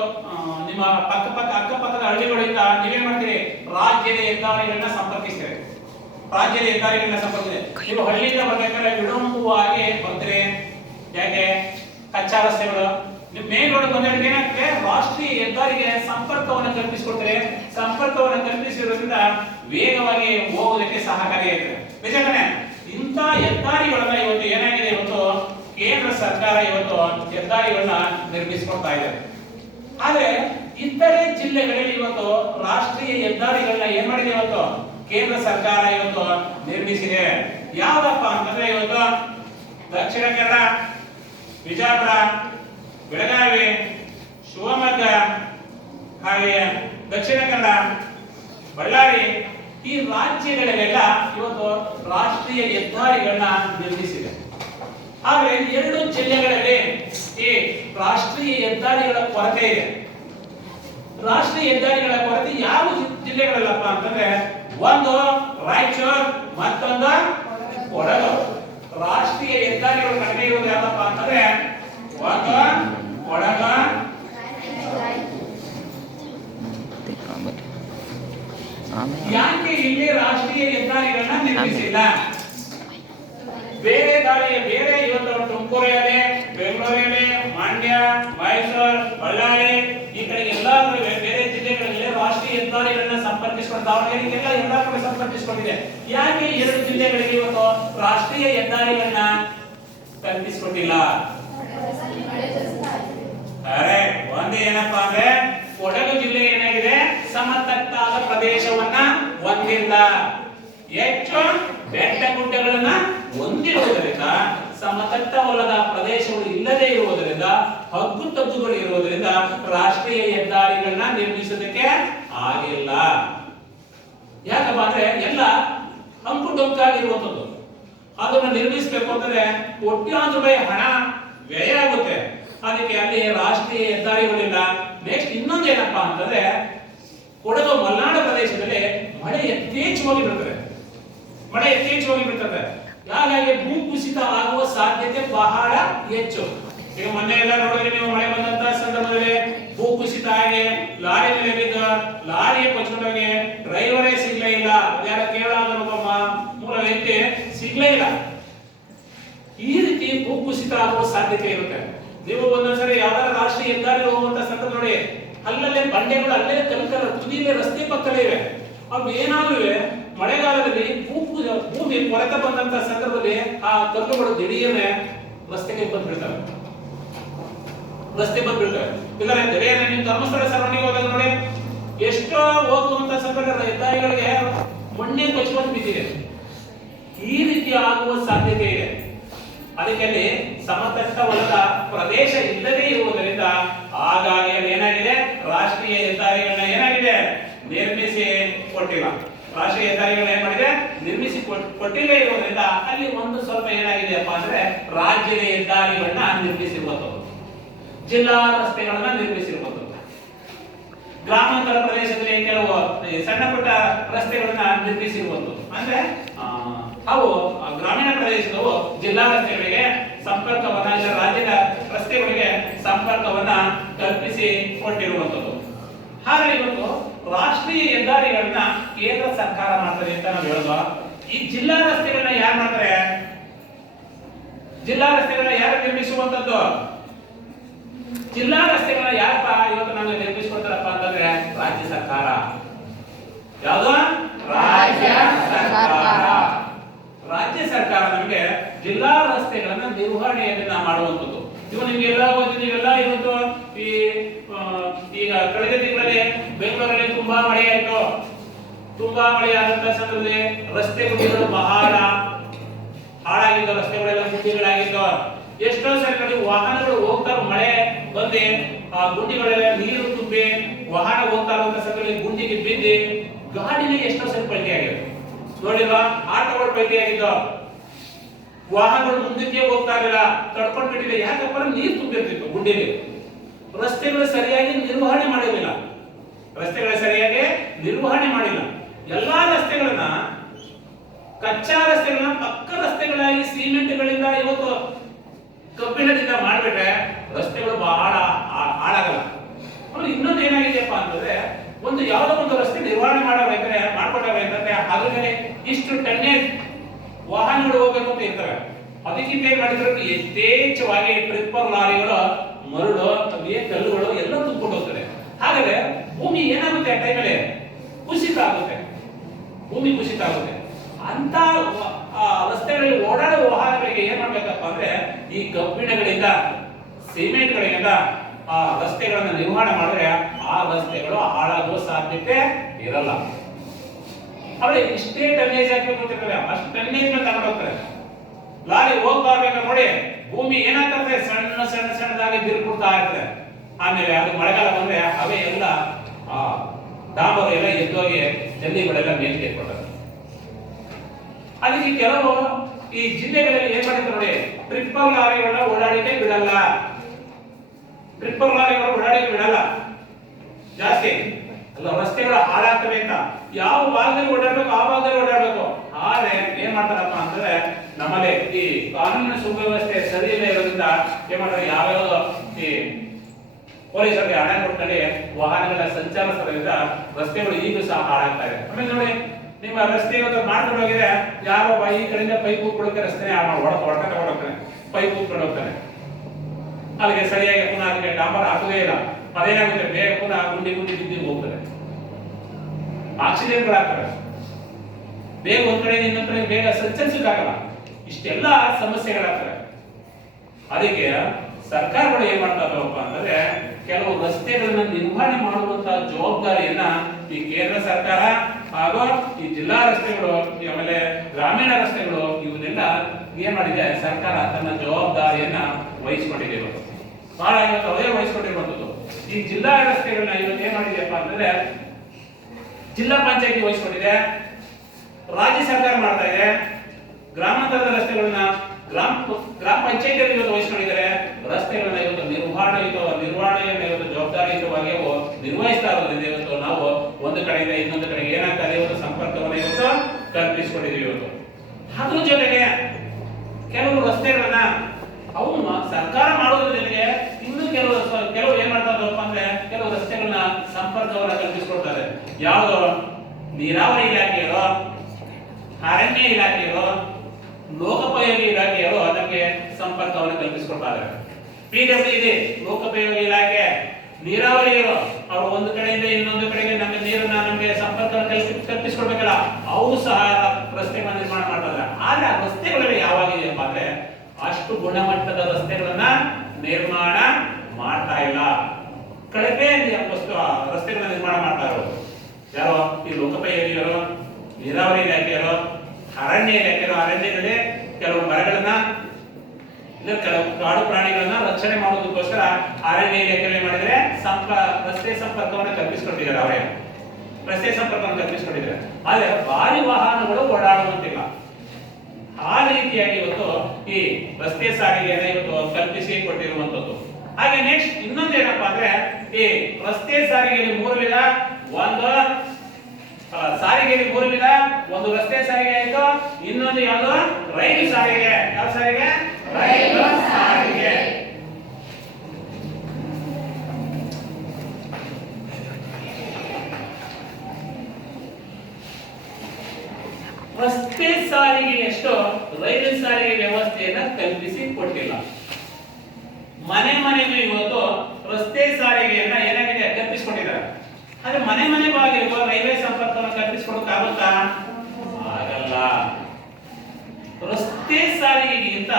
ನಿಮ್ಮ ಅಕ್ಕಪಕ್ಕದ ಹಳ್ಳಿಗಳಿಂದ ನೀವೇನ್ ಮಾಡ್ತೀರಿ, ರಾಜ್ಯದ ಹೆದ್ದಾರಿಗಳನ್ನ ಸಂಪರ್ಕಿಸ್ತೀರಿ. ರಾಜ್ಯದ ಹೆದ್ದಾರಿಗಳನ್ನ ಸಂಪರ್ಕಿಸಿದೆ. ನೀವು ಹಳ್ಳಿಯಿಂದ ಬರ್ಬೇಕಾದ್ರೆ ವಿಳಂಬವಾಗಿ ಬರ್ತೀರಿ. ಯಾಕೆ, ಕಚ್ಚಾ ರಸ್ತೆಗಳು ನೀವು ಮೇನ್ ರೋಡ್ ಬಂದಾಗ ಏನಾಗ್ತದೆ, ರಾಷ್ಟ್ರೀಯ ಹೆದ್ದಾರಿಗೆ ಸಂಪರ್ಕವನ್ನು ಕಲ್ಪಿಸಿಕೊಡ್ತಾರೆ. ಸಂಪರ್ಕವನ್ನು ಕಲ್ಪಿಸಿರೋದ್ರಿಂದ ವೇಗವಾಗಿ ಹೋಗೋದಕ್ಕೆ ಸಹಕಾರಿಯಾಗಿದೆ. ನಿಜಾನೇ, ಇಂಥ ಹೆದ್ದಾರಿಗಳನ್ನ ಇವತ್ತು ಏನಾಗಿದೆ, ಇವತ್ತು ಕೇಂದ್ರ ಸರ್ಕಾರ ಇವತ್ತು ಹೆದ್ದಾರಿಗಳನ್ನ ನಿರ್ಮಿಸಿಕೊಡ್ತಾ ಇದೆ. ಆದ್ರೆ ಇತರೆ ಜಿಲ್ಲೆಗಳಲ್ಲಿ ಇವತ್ತು ರಾಷ್ಟ್ರೀಯ ಹೆದ್ದಾರಿಗಳನ್ನ ಏನ್ ಮಾಡಿದೆ, ಇವತ್ತು ಕೇಂದ್ರ ಸರ್ಕಾರ ಇವತ್ತು ನಿರ್ಮಿಸಿದೆ. ಯಾವ್ದಪ್ಪ ಅಂತಂದ್ರೆ ಇವತ್ತು ದಕ್ಷಿಣ ಕನ್ನಡ, ಬಿಜಾಪುರ, ಬೆಳಗಾವಿ, ಶಿವಮೊಗ್ಗ, ಹಾಗೆ ದಕ್ಷಿಣ ಕನ್ನಡ, ಬಳ್ಳಾರಿ, ಈ ರಾಜ್ಯಗಳಲ್ಲೆಲ್ಲ ಇವತ್ತು ರಾಷ್ಟ್ರೀಯ ಹೆದ್ದಾರಿಗಳನ್ನ ನಿರ್ಮಿಸಿದೆ. ಆದ್ರೆ ಎರಡು ಜಿಲ್ಲೆಗಳಲ್ಲಿ ಈ ರಾಷ್ಟ್ರೀಯ ಹೆದ್ದಾರಿಗಳ ಕೊರತೆ ಇದೆ. ರಾಷ್ಟ್ರೀಯ ಹೆದ್ದಾರಿಗಳ ಕೊರತೆ ಯಾವ ಜಿಲ್ಲೆಗಳಲ್ಲಪ್ಪ ಅಂತಂದ್ರೆ ಒಂದು ರಾಯಚೂರು, ಮತ್ತೊಂದು ಕೊಡಗು. ರಾಷ್ಟ್ರೀಯ ಹೆದ್ದಾರಿಗಳು ಕಡಿಮೆ ಇರೋದು ಯಾವಪ್ಪ ಅಂತಂದ್ರೆ ಒಂದು ಕೊಡಗು. ಯಾಕೆ ಇಲ್ಲಿ ರಾಷ್ಟ್ರೀಯ ಹೆದ್ದಾರಿಗಳನ್ನ ನಿರ್ಮಿಸಿಲ್ಲ? ಬೇರೆ ಇವತ್ತು ತುಮಕೂರಲ್ಲಿ, ಬೆಂಗಳೂರಲ್ಲಿ, ಮಂಡ್ಯ, ಮೈಸೂರು, ಬಳ್ಳಾರಿ, ಈ ಕಡೆ ಎಲ್ಲ ಬೇರೆ ಜಿಲ್ಲೆಗಳಲ್ಲಿ ರಾಷ್ಟ್ರೀಯ ಹೆದ್ದಾರಿಗಳನ್ನ ಸಂಪರ್ಕಿಸಿಕೊಂಡು ದಾವಣಗೆರೆಗೆಲ್ಲ ಎಲ್ಲ ಕಡೆ ಸಂಪರ್ಕಿಸಿಕೊಂಡಿದೆ. ಯಾಕೆ ಎರಡು ಜಿಲ್ಲೆಗಳಿಗೆ ಇವತ್ತು ರಾಷ್ಟ್ರೀಯ ಹೆದ್ದಾರಿಗಳನ್ನ ಕಲ್ಪಿಸಿಕೊಂಡಿಲ್ಲ? ಅರೆ ಒಂದೇ ಏನಪ್ಪಾ ಅಂದ್ರೆ ಕೊಡಗು ಜಿಲ್ಲೆ ಏನಾಗಿದೆ, ಸಮತಟ್ಟಾದ ಪ್ರದೇಶವನ್ನ ಹೊಂದಿಲ್ಲ. ಹೆಚ್ಚು ಬೆಟ್ಟ ಗುಡ್ಡಗಳನ್ನ ಹೊಂದಿರುವುದರಿಂದ, ಸಮತಟ್ಟವಲ್ಲದ ಪ್ರದೇಶಗಳು ಇಲ್ಲದೆ ಇರುವುದರಿಂದ, ಹಗ್ಗು ತಗ್ಗುಗಳು ಇರುವುದರಿಂದ ರಾಷ್ಟ್ರೀಯ ಹೆದ್ದಾರಿಗಳನ್ನ ನಿರ್ಮಿಸೋದಕ್ಕೆ ಆಗಿಲ್ಲ. ಯಾಕಪ್ಪ ಅಂದ್ರೆ ಎಲ್ಲ ಅಂಕು ಡೊಂಕಾಗಿರುವಂತದ್ದು. ಅದನ್ನು ನಿರ್ಮಿಸಬೇಕು ಅಂತಂದ್ರೆ ಕೋಟ್ಯಾಂತರ ರೂಪಾಯಿ ಹಣ ವ್ಯಯ ಆಗುತ್ತೆ. ಅದಕ್ಕೆ ಅಲ್ಲಿ ರಾಷ್ಟ್ರೀಯ ಹೆದ್ದಾರಿಗಳಿಲ್ಲ. ನೆಕ್ಸ್ಟ್ ಇನ್ನೊಂದೇನಪ್ಪಾ ಅಂತಂದ್ರೆ ಕೊಡಗು ಮಲೆನಾಡು ಪ್ರದೇಶದಲ್ಲಿ ಮಳೆ ಯಥೇಚ್ಛವಾಗಿ ಬೀಳ್ತದೆ. ಹಾಗಾಗಿ ಭೂಕುಸಿತ ಆಗುವ ಸಾಧ್ಯತೆ ಬಹಳ ಹೆಚ್ಚು. ಈಗ ಮೊನ್ನೆ ಎಲ್ಲ ನೋಡಿದ್ರೆ ನೀವು, ಮಳೆ ಬಂದಂತ ಸಂದರ್ಭದಲ್ಲಿ ಭೂಕುಸಿತ ಆಗಿ ಲಾರಿ ಮೇಲೆ ಬಿದ್ದ, ಲಾರಿ ಕೊಚ್ಕೊಂಡೋಗಿ ಡ್ರೈವರೇ ಸಿಗ್ಲೇ ಇಲ್ಲ. ಯಾರ ಕೇರಳ ಮೂಲ ವ್ಯಕ್ತಿ ಸಿಗ್ಲೇ ಇಲ್ಲ. ಈ ರೀತಿ ಭೂಕುಸಿತ ಆಗುವ ಸಾಧ್ಯತೆ ಇರುತ್ತೆ. ನೀವು ಒಂದೊಂದ್ಸರಿ ಯಾವ್ದಾರ ರಾಷ್ಟ್ರೀಯ ಹೆದ್ದಾರಿ ಹೋಗುವಂತ ಸಂದರ್ಭ ನೋಡಿ, ಅಲ್ಲಲ್ಲೇ ಬಂಡೆಗಳು ಅಲ್ಲೇ ಕಲ್ಕಲ ತುದಿಯಲ್ಲೇ ರಸ್ತೆ ಪಕ್ಕದಲ್ಲೇ ಇವೆ. ಅವು ಏನಾದ್ರೂ ಮಳೆಗಾಲದಲ್ಲಿ ಭೂಮಿ ಕೊರೆತ ಬಂದಂತ ಸಂದರ್ಭದಲ್ಲಿ ಆ ಕಲ್ಲುಗಳು ದಿಢೀರ್ನೆ ರಸ್ತೆಗೆ ಬಂದು ಬೀಳ್ತವೆ. ಇಲ್ಲರೆ ದಿಢೀರ್ನೆ ನೀವು ಧರ್ಮಸ್ಥಳ ಸರೌಂಡಿಂಗ್ ಹೋದಾಗ ನೋಡಿ, ಎಷ್ಟೋ ಹೋಗುವಂತ ಸಂದರ್ಭ ಹೆದ್ದಾರಿಗಳಿಗೆ ಮಣ್ಣೆ ಕೊಚ್ಕೊಂಡು ಬಿದ್ದಿದೆ. ಈ ರೀತಿ ಆಗುವ ಸಾಧ್ಯತೆ ಇದೆ. ಅದಕ್ಕೆ ಸಮತಟ್ಟವಲ್ಲದ ಪ್ರದೇಶ ಇಲ್ಲದೇ ಇರುವುದರಿಂದ ಹಾಗಾಗಿ ಏನಾಗಿದೆ, ರಾಷ್ಟ್ರೀಯ ಹೆದ್ದಾರಿಗಳನ್ನ ಏನಾಗಿದೆ, ನಿರ್ಮಿಸಿ ಕೊಟ್ಟಿಲ್ಲ. ರಾಷ್ಟ್ರೀಯ ಹೆದ್ದಾರಿಗಳನ್ನ ಏನ್ ಮಾಡಿದೆ, ನಿರ್ಮಿಸಿ ಕೊಟ್ಟಿಲ್ಲ ಇರುವುದರಿಂದ ಅಲ್ಲಿ ಒಂದು ಸ್ವಲ್ಪ ಏನಾಗಿದೆಯಪ್ಪ ಅಂದ್ರೆ ರಾಜ್ಯದ ಹೆದ್ದಾರಿಗಳನ್ನ ನಿರ್ಮಿಸಿರುವಂತದ್ದು, ಜಿಲ್ಲಾ ರಸ್ತೆಗಳನ್ನ ನಿರ್ಮಿಸಿರುವಂತದ್ದು. ಗ್ರಾಮಾಂತರ ಪ್ರದೇಶದಲ್ಲಿ ಕೆಲವು ಸಣ್ಣ ಪುಟ್ಟ ರಸ್ತೆಗಳನ್ನ ನಿರ್ಮಿಸಿರುವಂತದ್ದು. ಅಂದ್ರೆ ಅವು ಗ್ರಾಮೀಣ ಪ್ರದೇಶದವು ಜಿಲ್ಲಾ ರಸ್ತೆಗಳಿಗೆ ಸಂಪರ್ಕವನ್ನ ಇಲ್ಲ ರಾಜ್ಯದ ರಸ್ತೆಗಳಿಗೆ ಸಂಪರ್ಕವನ್ನ ಕಲ್ಪಿಸಿ ಕೊಟ್ಟಿರುವಂತದ್ದು. ಹಾಗೆ ಇವತ್ತು ರಾಷ್ಟ್ರೀಯ ಹೆದ್ದಾರಿಗಳನ್ನ ಕೇಂದ್ರ ಸರ್ಕಾರ ಮಾಡ್ತದೆ ಅಂತ ನಾವು ಹೇಳೋದು. ಈ ಜಿಲ್ಲಾ ರಸ್ತೆಗಳನ್ನ ಯಾರು ಮಾಡ್ತಾರೆ? ಜಿಲ್ಲಾ ರಸ್ತೆಗಳನ್ನ ಯಾರು ನಿರ್ಮಿಸುವಂತದ್ದು? ಜಿಲ್ಲಾ ರಸ್ತೆಗಳನ್ನ ಯಾರಪ್ಪ ಇವತ್ತು ನಮಗೆ ನಿರ್ಮಿಸಿಕೊಡ್ತಾರಪ್ಪ ಅಂತಂದ್ರೆ ರಾಜ್ಯ ಸರ್ಕಾರ. ಯಾವುದು? ರಾಜ್ಯ ಸರ್ಕಾರ. ರಾಜ್ಯ ಸರ್ಕಾರ ನಮಗೆ ಜಿಲ್ಲಾ ರಸ್ತೆಗಳನ್ನ ನಿರ್ವಹಣೆಯನ್ನ ಮಾಡುವಂತದ್ದು. ಇವು ನಿಮ್ಗೆಲ್ಲ ಓದಿದೀವೆಲ್ಲ. ಇವತ್ತು ಈಗ ಕಳೆದ ತಿಂಗಳಲ್ಲಿ ಬೆಂಗಳೂರಲ್ಲಿ ತುಂಬಾ ಮಳೆ ಆಯ್ತು. ತುಂಬಾ ಮಳೆ ಆದಂತ ಸಂದರ್ಭದಲ್ಲಿ ರಸ್ತೆ ಗುಂಡಿಗಳು ಬಹಳ ಹಾಳಾಗಿದ್ದು, ರಸ್ತೆಗಳೆಲ್ಲ ಗುಂಡಿಗಳಾಗಿದ್ದು. ಎಷ್ಟೋ ಸರಿ ವಾಹನಗಳು ಹೋಗ್ತಾ ಮಳೆ ಬಂದು ಆ ಗುಂಡಿಗಳೆಲ್ಲ ನೀರು ತುಂಬಿ ವಾಹನ ಹೋಗ್ತಾ ಇರುವಂತ ಸಂದರ್ಭದಲ್ಲಿ ಗುಂಡಿಗೆ ಬಿದ್ದು ಗಾಡಿನೇ ಎಷ್ಟೋ ಸರಿ ಪಲ್ಟಿ ಆಗಿದೆ. ನೋಡಿಲ್ವಾ? ಆಟೋಗಳು ಪಲ್ಟಿ ಆಗಿದ್ದು, ವಾಹನಗಳು ಮುಂದಕ್ಕೆ ಹೋಗ್ತಾ ಇರಲಿಲ್ಲ, ತಡ್ಕೊಂಡು ಬಿಟ್ಟಿದೆ. ಯಾಕಪ್ಪ ನೀರು ತುಂಬಿರ್ತಿತ್ತು ಗುಂಡಿಗೆ. ರಸ್ತೆಗಳು ಸರಿಯಾಗಿ ನಿರ್ವಹಣೆ ಮಾಡಿರಲಿಲ್ಲ. ರಸ್ತೆಗಳ ಸರಿಯಾಗಿ ನಿರ್ವಹಣೆ ಮಾಡಿಲ್ಲ. ಎಲ್ಲಾ ರಸ್ತೆಗಳನ್ನ ಕಚ್ಚಾ ರಸ್ತೆಗಳನ್ನ ಪಕ್ಕ ರಸ್ತೆಗಳಾಗಿ ಸಿಮೆಂಟ್ಗಳಿಂದ ಇವತ್ತು ಕಬ್ಬಿಣದಿಂದ ಮಾಡಿಬಿಟ್ರೆ ರಸ್ತೆಗಳು ಬಹಳ ಹಾಳಾಗಲ್ಲ. ಇನ್ನೊಂದು ಏನಾಗಿದೆಯಪ್ಪ ಅಂತಂದ್ರೆ, ಒಂದು ಯಾವುದೋ ಒಂದು ರಸ್ತೆ ನಿರ್ವಹಣೆ ಮಾಡ್ಕೊಡ್ಬೇಕಂದ್ರೆ ಅದ್ರಲ್ಲಿ ಇಷ್ಟು ಟನ್ನೇಜ್ ವಾಹನಗಳು ಹೋಗ್ಬೇಕು ಅಂತ ಇರ್ತವೆ. ಅದಕ್ಕಿಂತ ಏನ್ ಮಾಡಿದ್ರು, ಯಥೇಚ್ಛವಾಗಿ ಟ್ರಿಪ್ಪರ್ ಲಾರಿಗಳು ಮರಳು ಕಲ್ಲುಗಳು ಎಲ್ಲ ತುಂಬಿಕೊಂಡು ಹೋಗ್ತದೆ. ಹಾಗಾದ್ರೆ ಭೂಮಿ ಏನಾಗುತ್ತೆ? ಆ ಟೈಮಲ್ಲಿ ಕುಸಿತ ಆಗುತ್ತೆ, ಭೂಮಿ ಕುಸಿತ ಆಗುತ್ತೆ. ಅಂತ ರಸ್ತೆಗಳಲ್ಲಿ ಓಡಾಡುವ ವಾಹನಗಳಿಗೆ ಏನ್ ಮಾಡ್ಬೇಕಪ್ಪ ಅಂದ್ರೆ ಈ ಕಬ್ಬಿಣಗಳಿಂದ ಸಿಮೆಂಟ್ಗಳಿಂದ ಆ ರಸ್ತೆಗಳನ್ನ ನಿರ್ವಹಣೆ ಮಾಡಿದ್ರೆ ಆ ರಸ್ತೆಗಳು ಹಾಳಾಗುವ ಸಾಧ್ಯತೆ ಇರಲ್ಲ. ಆದ್ರೆ ಇಷ್ಟೇ ಟನ್ನೇಜ್ ಹಾಕಬೇಕು ಅಂತಿರ್ತಾರೆ, ಅಷ್ಟು ಟನ್ನೇಜ್ ತಗೊಂಡು ಹೋಗ್ತಾರೆ. ಲಾರಿ ಹೋಗ್ತಾ ಇರ್ಬೇಕು ನೋಡಿ, ಭೂಮಿ ಏನಾಗ್ತದೆ ಸಣ್ಣ ಸಣ್ಣ ಸಣ್ಣದಾಗಿ ಬಿರುಕುಡ್ತಾ ಇರ್ತದೆ. ಆಮೇಲೆ ಅದು ಮಳೆಗಾಲ ಬಂದ್ರೆ ಅವೇ ಎಲ್ಲ ಡಾಂಬರು ಎಲ್ಲ ಎದ್ದೋಗಿ ಜಲ್ಲಿಗಳೆಲ್ಲ ಮೇಲೆ ಕೆತ್ಕೊಳ್ತಾರೆ. ಅದಕ್ಕೆ ಕೆಲವು ಈ ಜಿಲ್ಲೆಗಳಲ್ಲಿ ಏನ್ ಮಾಡಿದ್ರು ನೋಡಿ, ಟ್ರಿಪ್ಪರ್ ಲಾರಿಗಳನ್ನ ಓಡಾಡಿಕೆ ಬಿಡಲ್ಲ. ಟ್ರಿಪ್ಪರ್ ಲಾರಿಗಳು ಓಡಾಡಿಕೆ ಬಿಡಲ್ಲ ಜಾಸ್ತಿ. ಅಲ್ಲ, ರಸ್ತೆಗಳು ಹಾಳಾಗ್ತವೆ ಅಂತ ಯಾವ ಭಾಗದಲ್ಲಿ ಓಡಾಡ್ಬೇಕು ಆ ಭಾಗದಲ್ಲಿ ಓಡಾಡ್ಬೇಕು. ಆದ್ರೆ ಏನ್ ಮಾಡ್ತಾರಪ್ಪ ಅಂತಂದ್ರೆ, ನಮ್ಮಲ್ಲಿ ಈ ಕಾನೂನಿನ ಸುವ್ಯವಸ್ಥೆ ಸರಿ ಇಲ್ಲ ಇರೋದ್ರಿಂದ ಏನ್ ಮಾಡ್ತಾರೆ, ಯಾವ್ಯಾವ ಈ ಪೊಲೀಸರಿಗೆ ಹಣ ಕೊಟ್ಟಲ್ಲಿ ವಾಹನಗಳ ಸಂಚಾರ ಸ್ಥಳದಿಂದ ರಸ್ತೆಗಳು ಈಗಲೂ ಸಹ ಹಾಳಾಗ್ತಾ ಇದೆ. ಆಮೇಲೆ ನೋಡಿ, ನಿಮ್ಮ ರಸ್ತೆ ಇವತ್ತು ಮಾಡ್ಕೊಂಡು ಹೋಗಿದೆ, ಯಾರೋ ಈ ಕಡೆಯಿಂದ ಪೈಪ್ ಕೂತ್ಕೊಳ್ಳೋಕೆ ರಸ್ತೆ ಹೊಡ್ಕ ತಗೊಂಡೋಗ್ತಾನೆ, ಪೈಪ್ ಕೂತ್ಕೊಂಡು ಹೋಗ್ತಾನೆ. ಅಲ್ಲಿಗೆ ಸರಿಯಾಗಿ ಪುನಃ ಅದಕ್ಕೆ ಡಾಂಬರ್ ಹಾಕುದೇ ಇಲ್ಲ. ಅದೇನಾಗುತ್ತೆ, ಬೇಗ ಪುನಃ ಗುಂಡಿ ಬಿದ್ದು ಹೋಗ್ತದೆ, ಆಕ್ಸಿಡೆಂಟ್ಗಳಾಗ್ತವೆ. ಬೇಗ ಒಂದ್ ಕಡೆ ಇನ್ನೊಂದ್ ಕಡೆ ಬೇಗ ಸಂಚರಿಸಕ್ಕಾಗಲ್ಲ. ಇಷ್ಟೆಲ್ಲ ಸಮಸ್ಯೆಗಳಾಗ್ತವೆ. ಅದಕ್ಕೆ ಸರ್ಕಾರಗಳು ಏನ್ ಮಾಡ್ತಾರಪ್ಪ ಅಂತಂದ್ರೆ, ಕೆಲವು ರಸ್ತೆಗಳನ್ನ ನಿರ್ವಹಣೆ ಮಾಡುವಂತಹ ಜವಾಬ್ದಾರಿಯನ್ನ ಈ ಕೇಂದ್ರ ಸರ್ಕಾರ ಹಾಗೂ ಈ ಜಿಲ್ಲಾ ರಸ್ತೆಗಳು ಆಮೇಲೆ ಗ್ರಾಮೀಣ ರಸ್ತೆಗಳು ಇವನ್ನೆಲ್ಲ ಏನ್ ಮಾಡಿದೆ, ಸರ್ಕಾರ ತನ್ನ ಜವಾಬ್ದಾರಿಯನ್ನ ವಹಿಸಿಕೊಂಡಿದೆ. ಬಹಳ ಇವತ್ತು ಅದೇ ವಹಿಸಿಕೊಂಡಿರುವಂತದ್ದು. ಈ ಜಿಲ್ಲಾ ರಸ್ತೆಗಳನ್ನ ಇವತ್ತು ಏನ್ ಮಾಡಿದೆಯಪ್ಪ ಅಂತಂದ್ರೆ, ಜಿಲ್ಲಾ ಪಂಚಾಯತಿ ವಹಿಸಿಕೊಂಡಿದೆ, ರಾಜ್ಯ ಸರ್ಕಾರ ಮಾಡ್ತಾ ಇದೆ. ಗ್ರಾಮಾಂತರದ ರಸ್ತೆಗಳನ್ನ ಗ್ರಾಮ ಪಂಚಾಯತಿಯಲ್ಲಿ ಇವತ್ತು ವಹಿಸಿಕೊಂಡಿದ್ದಾರೆ. ರಸ್ತೆಗಳನ್ನ ಇವತ್ತು ನಿರ್ವಹಣೆಯನ್ನು ಇವತ್ತು ಜವಾಬ್ದಾರಿಯುತವಾಗಿ ನಿರ್ವಹಿಸ್ತಾ ಇರೋದ್ರಿಂದ ಇವತ್ತು ನಾವು ಒಂದು ಕಡೆಯಿಂದ ಇನ್ನೊಂದು ಕಡೆಗೆ ಏನಾಗ್ತದೆ, ಇವತ್ತು ಸಂಪರ್ಕವನ್ನು ಇವತ್ತು ಕಲ್ಪಿಸಿಕೊಂಡಿದ್ದೀವಿ. ಇವತ್ತು ಅದ್ರ ಜೊತೆಗೆ ಕೆಲವು ರಸ್ತೆಗಳನ್ನ ಅವು ಸರ್ಕಾರ ಮಾಡೋದ್ರ ಜೊತೆಗೆ ಇನ್ನು ಕೆಲವು ಏನ್ ಮಾಡ್ತಾ ಇದ್ದಾರಪ್ಪ ಅಂದ್ರೆ, ಕೆಲವು ರಸ್ತೆಗಳನ್ನ ಸಂಪರ್ಕವನ್ನ ಕಲ್ಪಿಸಿಕೊಡ್ತಾರೆ. ಯಾವುದು ನೀರಾವರಿ ಇಲಾಖೆಯರೋ, ಅರಣ್ಯ ಇಲಾಖೆಯರೋ, ಲೋಕೋಪಯೋಗಿ ಇಲಾಖೆಯವರು ಅದಕ್ಕೆ ಸಂಪರ್ಕವನ್ನು ಕಲ್ಪಿಸಿಕೊಡ್ತಾರೆ. PWD ಲೋಕೋಪಯೋಗಿ ಇಲಾಖೆ, ನೀರಾವರಿಯರು ಅವರು ಒಂದು ಕಡೆಯಿಂದ ಇನ್ನೊಂದು ಕಡೆಗೆ ನಮಗೆ ನೀರನ್ನ ನಮಗೆ ಸಂಪರ್ಕ ಕಲ್ಪಿಸಿಕೊಡ್ಬೇಕಲ್ಲ, ಅವು ಸಹ ರಸ್ತೆಗಳನ್ನ ನಿರ್ಮಾಣ ಮಾಡ್ತಾರೆ. ಆದ್ರೆ ಆ ರಸ್ತೆಗಳಲ್ಲಿ ಯಾವಾಗಿದೆಯಪ್ಪ ಅಂದ್ರೆ, ಅಷ್ಟು ಗುಣಮಟ್ಟದ ರಸ್ತೆಗಳನ್ನ ನಿರ್ಮಾಣ ಮಾಡ್ತಾ ಇಲ್ಲ. ಕಳಪೆ ರಸ್ತೆಗಳನ್ನ ನಿರ್ಮಾಣ ಮಾಡ್ತಾ ಇರೋದು ಯಾರೋ ಈ ಲೋಕೋಪಯೋಗಿಯವರು, ನೀರಾವರಿ ಇಲಾಖೆಯವರು, ಅರಣ್ಯ ಇಲಾಖೆಯವರು. ಅರಣ್ಯದಲ್ಲಿ ಕೆಲವು ಮರಗಳನ್ನ ಕೆಲವು ಕಾಡು ಪ್ರಾಣಿಗಳನ್ನ ರಕ್ಷಣೆ ಮಾಡೋದಕ್ಕೋಸ್ಕರ ಅರಣ್ಯ ಇಲಾಖೆ ಮಾಡಿದ್ರೆ ರಸ್ತೆ ಸಂಪರ್ಕವನ್ನು ಕಲ್ಪಿಸಿಕೊಂಡಿದ್ದಾರೆ. ಅವರೇ ರಸ್ತೆ ಸಂಪರ್ಕವನ್ನು ಕಲ್ಪಿಸಿಕೊಂಡಿದ್ದಾರೆ. ಆದ್ರೆ ಭಾರಿ ವಾಹನಗಳು ಓಡಾಡುವಂತಿಲ್ಲ. ಆ ರೀತಿಯಾಗಿ ಇವತ್ತು ಈ ರಸ್ತೆ ಸಾರಿಗೆಯನ್ನು ಇವತ್ತು ಕಲ್ಪಿಸಿ ಕೊಟ್ಟಿರುವಂತದ್ದು. ಹಾಗೆ ನೆಕ್ಸ್ಟ್ ಇನ್ನೊಂದು ಏನಪ್ಪಾ ಅಂದ್ರೆ, ಈ ರಸ್ತೆ ಸಾರಿಗೆಯಲ್ಲಿ 3 ವಿಧ. ಒಂದು ಸಾರಿಗೆಯಲ್ಲಿ 3 ವಿಧ. ಒಂದು ರಸ್ತೆ ಸಾರಿಗೆ ಆಯ್ತು, ಇನ್ನೊಂದು ಯಾವುದು ರೈಲು ಸಾರಿಗೆ. ಯಾವ ಸಾರಿಗೆ? ರೈಲು ಸಾರಿಗೆ. ರಸ್ತೆ ಸಾರಿಗೆಯಷ್ಟು ರೈಲು ಸಾರಿಗೆ ವ್ಯವಸ್ಥೆಯನ್ನ ಕಲ್ಪಿಸಿ ಕೊಟ್ಟಿಲ್ಲ. ಮನೆ ಮನೆಗೂ ಇವತ್ತು ರಸ್ತೆ ಸಾರಿಗೆಯನ್ನ ಏನಾಗಿದೆ ಕಲ್ಪಿಸಿಕೊಟ್ಟಿದ್ದಾರೆ. ಆದ್ರೆ ಮನೆ ಮನೆಗಾಗಿರುವ ರೈಲ್ವೆ ಸಂಪರ್ಕವನ್ನು ಕಲ್ಪಿಸಿಕೊಡಕ್ಕಾಗುತ್ತಾ? ಆಗಲ್ಲ. ರಸ್ತೆ ಸಾರಿಗೆಗಿಂತ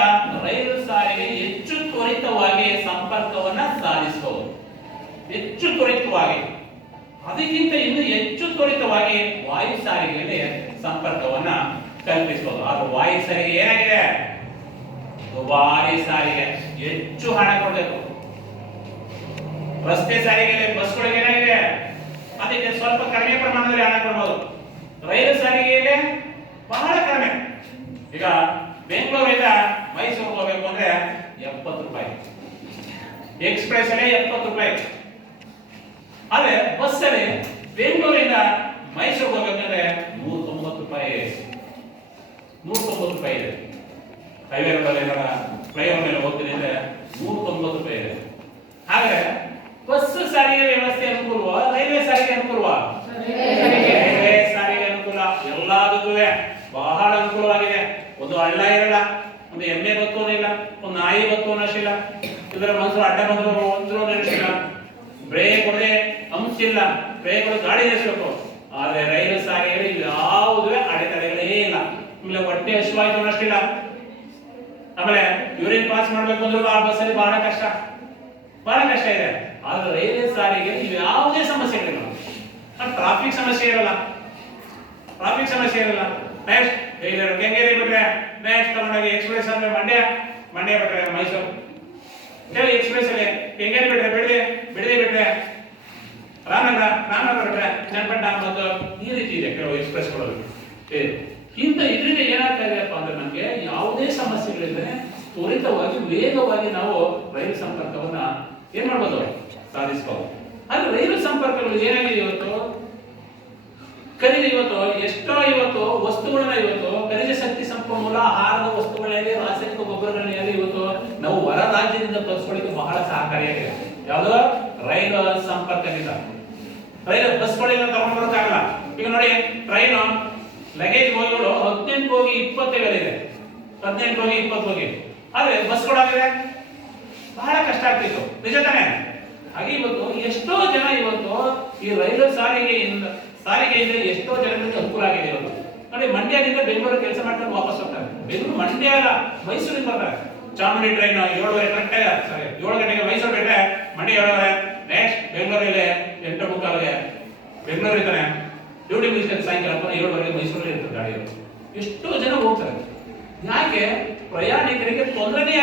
ರೈಲು ಸಾರಿಗೆ ಹೆಚ್ಚು ತ್ವರಿತವಾಗಿ ಸಂಪರ್ಕವನ್ನ ಸಾಧಿಸಬಹುದು. ಹೆಚ್ಚು ತ್ವರಿತವಾಗಿ, ಅದಕ್ಕಿಂತ ಇನ್ನು ಹೆಚ್ಚು ತ್ವರಿತವಾಗಿ ವಾಯು ಸಾರಿಗೆಯಲ್ಲಿ ಸಂಪರ್ಕವನ್ನ ಕಲ್ಪಿಸಬಹುದು. ಆದ್ರೆ ವಾಯು ಸಾರಿಗೆ ಏನಾಗಿದೆ? ದುಬಾರಿ ಸಾರಿಗೆ, ಹೆಚ್ಚು ಹಣ ಕೊಡಬೇಕು. ರಸ್ತೆ ಸಾರಿಗೆಯಲ್ಲಿ ಬಸ್ಗಳಿಗೆ ಏನಾಗಿದೆ? ಅದಕ್ಕೆ ಸ್ವಲ್ಪ ಕಡಿಮೆ ಪ್ರಮಾಣದಲ್ಲಿ ಹಣ ಕೊಡಬಹುದು. ರೈಲು ಸಾರಿಗೆಯಲ್ಲಿ ಬಹಳ ಕಡಿಮೆ. ಈಗ ಬೆಂಗಳೂರಿಂದ ಮೈಸೂರಿಗೆ ಹೋಗಬೇಕು ಅಂದ್ರೆ 70 ರೂಪಾಯಿ, ಎಕ್ಸ್ಪ್ರೆಸ್ ಅಲ್ಲಿ 70 ರೂಪಾಯಿ. ಆದ್ರೆ ಬಸ್ ಅಲ್ಲಿ ಬೆಂಗಳೂರಿಂದ ಮೈಸೂರಿಗೆ ಹೋಗ್ಬೇಕಂದ್ರೆ 190 ರೂಪಾಯಿ, 190 ರೂಪಾಯಿ ಇದೆ. ಹೈವೇ ರೋಡ್ ಎಲ್ಲ ಫ್ಲೈಓವರ್ ಮೇಲೆ ಹೋಗ್ತೀನಿ ಅಂದ್ರೆ 190 ರೂಪಾಯಿ ಇದೆ. ಹಾಗಾದ್ರೆ ಬಸ್ ಸಾರಿಗೆ ವ್ಯವಸ್ಥೆ ಅನುಕೂಲವ, ರೈಲ್ವೆ ಸಾರಿಗೆ ಅನುಕೂಲವ? ರೈಲ್ವೆ ಸಾರಿಗೆ ಅನುಕೂಲ. ಎಲ್ಲದಕ್ಕೂ ಬಹಳ ಅನುಕೂಲವಾಗಿದೆ. ಒಂದು ಹಳ್ಳ ಇರಲ್ಲ, ಒಂದು ಎಮ್ಮೆ ಬತ್ತು ಇಲ್ಲ, ಒಂದು ನಾಯಿ ಬತ್ತು ಅನ್ನೋಷ್ಟಿಲ್ಲ, ಇದರ ಮನಸ್ಸು ಅಡ್ಡ ಬಂದ್ರು ಒಂದ್ರು ಅನ್ನೋಷ್ಟಿಲ್ಲ, ಬ್ರೇಕ್ ಹೊಡೆದೆ ಅಂಶಿಲ್ಲ, ಬ್ರೇಕ್ ಹೊಡೆದು ಗಾಡಿ ನಿಲ್ಲಿಸಬೇಕು. ಆದ್ರೆ ರೈಲು ಸಾರಿಗೆಯಲ್ಲಿ ಯಾವುದೇ ಅಡೆತಡೆಗಳೇ ಇಲ್ಲ. ಆಮೇಲೆ ಹೊಟ್ಟೆ ಹಸಿವಾಯ್ತು ಅನ್ನೋಷ್ಟಿಲ್ಲ. ಆಮೇಲೆ ಯೂರಿನ್ ಪಾಸ್ ಮಾಡ್ಬೇಕು ಅಂದ್ರೂ ಆ ಬಸ್ಸಲ್ಲಿ ಬಹಳ ಕಷ್ಟ ಇದೆ. ಆದ್ರೆ ರೈಲ್ವೆ ಸಾರಿಗೆ ಯಾವುದೇ ಸಮಸ್ಯೆಗಳಿಲ್ಲ. ಟ್ರಾಫಿಕ್ ಸಮಸ್ಯೆ ಇರಲ್ಲ. ನೆಕ್ಸ್ಟ್ ಕೆಂಗೇರಿ ಬಿಟ್ರೆ ನೆಕ್ಸ್ಟ್ ತಗೊಂಡಾಗ ಎಕ್ಸ್ಪ್ರೆಸ್ ಅಂದ್ರೆ ಮಂಡ್ಯ ಬಿಟ್ರೆ ಮೈಸೂರು, ಎಕ್ಸ್ಪ್ರೆಸ್ ಅಲ್ಲಿ ಕೆಂಗೇರಿ ಬಿಟ್ರೆ ಬಿಡದಿ ಬಿಟ್ರೆ ರಾಮನಗರ ಬಿಟ್ರೆ ಚನ್ನಪಟ್ಟಣ ಮತ್ತು ಈ ರೀತಿ ಇದೆ ಕೆಲವು ಎಕ್ಸ್ಪ್ರೆಸ್ ಗಳು. ಇದರಿಂದ ಏನಾಗ್ತಾ ಇದೆಯಪ್ಪ ಅಂದ್ರೆ ನಮ್ಗೆ ಯಾವುದೇ ಸಮಸ್ಯೆಗಳಿದ್ರೆ ತ್ವರಿತವಾಗಿ ವೇಗವಾಗಿ ನಾವು ರೈಲು ಸಂಪರ್ಕವನ್ನ ಏನ್ ಮಾಡ್ಬೋದು? ಸಾಧಿಸಬಹುದು. ಆದ್ರೆ ರೈಲು ಸಂಪರ್ಕಗಳು ಏನಾಗಿದೆ ಇವತ್ತು? ಎಷ್ಟೋ ವಸ್ತುಗಳನ್ನ ಖನಿಜ ಶಕ್ತಿ ಸಂಪನ್ಮೂಲ, ಆಹಾರದ ವಸ್ತುಗಳಲ್ಲಿ, ರಾಸಾಯನಿಕ ಗೊಬ್ಬರಗಳಲ್ಲಿ ಇವತ್ತು ನಾವು ಹೊರ ರಾಜ್ಯದಿಂದ ತರಿಸ್ಕೊಳ್ಳಿಕ್ಕೆ ಬಹಳ ಸಹಕಾರಿಯಾಗಿದೆ. ಯಾವುದು? ರೈಲು ಸಂಪರ್ಕದಿಂದ. ರೈಲು ಬಸ್ಗಳಿಂದ ತಗೊಂಡು ಬರೋಕ್ಕಾಗಲ್ಲ. ಈಗ ನೋಡಿ, ಟ್ರೈನು ಲಗೇಜ್ ಹೋಗಿಗಳು 18 ಹೋಗಿ 20 ಇದೆ, 18 ಹೋಗಿ 20 ಹೋಗಿ. ಆದ್ರೆ ಬಸ್ಗಳಾಗಿದೆ ಬಹಳ ಕಷ್ಟ ಆಗ್ತಿತ್ತು, ನಿಜ ತಾನೆ? ಹಾಗೆ ಇವತ್ತು ಎಷ್ಟೋ ಜನ ಈ ರೈಲು ಸಾರಿಗೆಯಿಂದ ಎಷ್ಟೋ ಜನರಿಗೆ ಅನುಕೂಲ ಆಗಿದೆ. ಇವತ್ತು ನೋಡಿ, ಮಂಡ್ಯದಿಂದ ಬೆಂಗಳೂರು ಕೆಲಸ ಮಾಡ್ಕೊಂಡು ವಾಪಸ್ ಹೋಗ್ತಾರೆ. ಬೆಂಗಳೂರು ಮಂಡ್ಯ ಅಲ್ಲ, ಮೈಸೂರಿಗೆ ಬರ್ತಾರೆ. ಚಾಮುಂಡಿ ಟ್ರೈನ್ 7 ಗಂಟೆಗೆ ಮೈಸೂರು ಬಿಟ್ರೆ ಮಂಡ್ಯ 7 ನೆಕ್ಸ್ಟ್ ಬೆಂಗಳೂರಲ್ಲಿ 8:45 ಬೆಂಗಳೂರು ಇರ್ತಾನೆ. ಡ್ಯೂಟಿ ಮುಗಿಸ್ಕೊಂಡು ಸಾಯಂಕಾಲ 7 ಮೈಸೂರಲ್ಲಿ ಇರ್ತಾರೆ ಗಾಡಿಗಳು. ಎಷ್ಟೋ ಜನ ಹೋಗ್ತಾರೆ. ಯಾಕೆ? ಪ್ರಯಾಣಿಕರಿಗೆ ತೊಂದರೆನೇ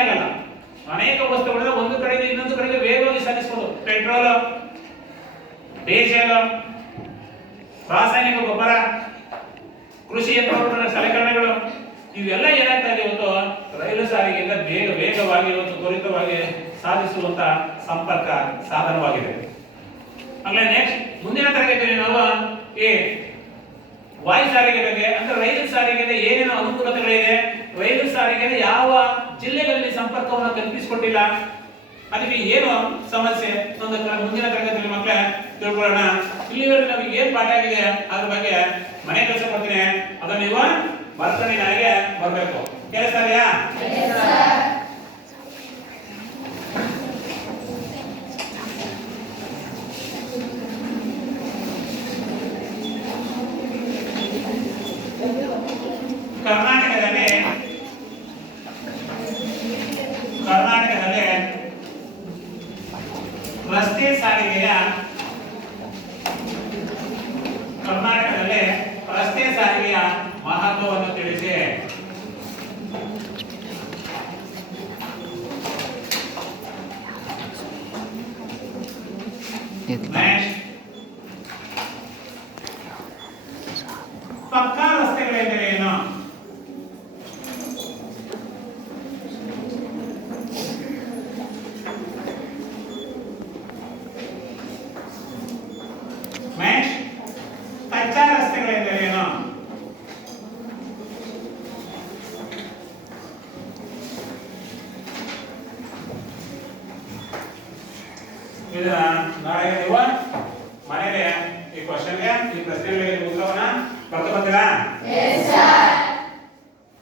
ಆಗಲ್ಲ. ಅನೇಕ ವಸ್ತುಗಳನ್ನ ಒಂದು ಕಡೆಗೆ ಇನ್ನೊಂದು ಕಡೆಗೆ ವೇಗವಾಗಿ ಸಾಗಿಸಬಹುದು. ಪೆಟ್ರೋಲ್, ಡೀಸೆಲ್, ರಾಸಾಯನಿಕ ಗೊಬ್ಬರ, ಕೃಷಿ ಯಂತ್ರೋಪಕರಣ, ಸಲಕರಣೆಗಳು ಇವೆಲ್ಲ ಏನಾಗ್ತಾ ಇದೆ ಇವತ್ತು? ರೈಲು ಸಾರಿಗೆಯಿಂದ ವೇಗವಾಗಿ ತ್ವರಿತವಾಗಿ ಸಾಧಿಸುವಂತ ಸಂಪರ್ಕ ಸಾಧನವಾಗಿದೆ. ಆಮೇಲೆ ನೆಕ್ಸ್ಟ್ ಮುಂದಿನ ತರಗತಿಯಲ್ಲಿ ನಾವು ಈ ವಾಯು ಸಾರಿಗೆ ಬಗ್ಗೆ, ಅಂದ್ರೆ ರೈಲು ಸಾರಿಗೆಗೆ ಏನೇನು ಅನುಕೂಲತೆಗಳಿದೆ, ರೈಲು ಸಾರಿಗೆಗೆ ಯಾವ ಜಿಲ್ಲೆಗಳಲ್ಲಿ ಸಂಪರ್ಕವನ್ನು ಕಲ್ಪಿಸಿಕೊಟ್ಟಿಲ್ಲ, ಅದಕ್ಕೆ ಏನು ಸಮಸ್ಯೆ ಮುಂದಿನ ತರಗತಿಯಲ್ಲಿ ಮಕ್ಕಳೇ ತಿಳ್ಕೊಳ್ಳೋಣ. ಇಲ್ಲಿವರೆಗೆ ನಮಗೆ ಏನ್ ಪಾಠ ಆಗಿದೆ ಅದ್ರ ಬಗ್ಗೆ ಮನೆ ಕೆಲಸ ಕೊಡ್ತೀನಿ, ಅದನ್ನ ನೀವು ಬರ್ಕೊಂಡು ನನಗೆ ಬರ್ಬೇಕು. ಕೆಲಸ ಇದೆಯಾ? ಕರ್ನಾಟಕದಲ್ಲಿ ರಸ್ತೆ ಸಾರಿಗೆಯ ಮಹತ್ವವನ್ನು ತಿಳಿಸಿ. ಪಕ್ಕಾ ರಸ್ತೆಗಳೆಂದರೆ ಏನು? ಕಚ್ಚಾ ರಸ್ತೆಗಳೆಂದರೆ ಏನು? ಇದನ್ನ ನಾಳೆ ನೀವು ಮನೆಯಲ್ಲಿ ಈ ಕ್ವಶನ್ಗೆ ಈ ಪ್ರಶ್ನೆಗಳಿಗೆ ಉತ್ತರವನ್ನ ಬರ್ತಾ ಬರ್ತೀರಾ?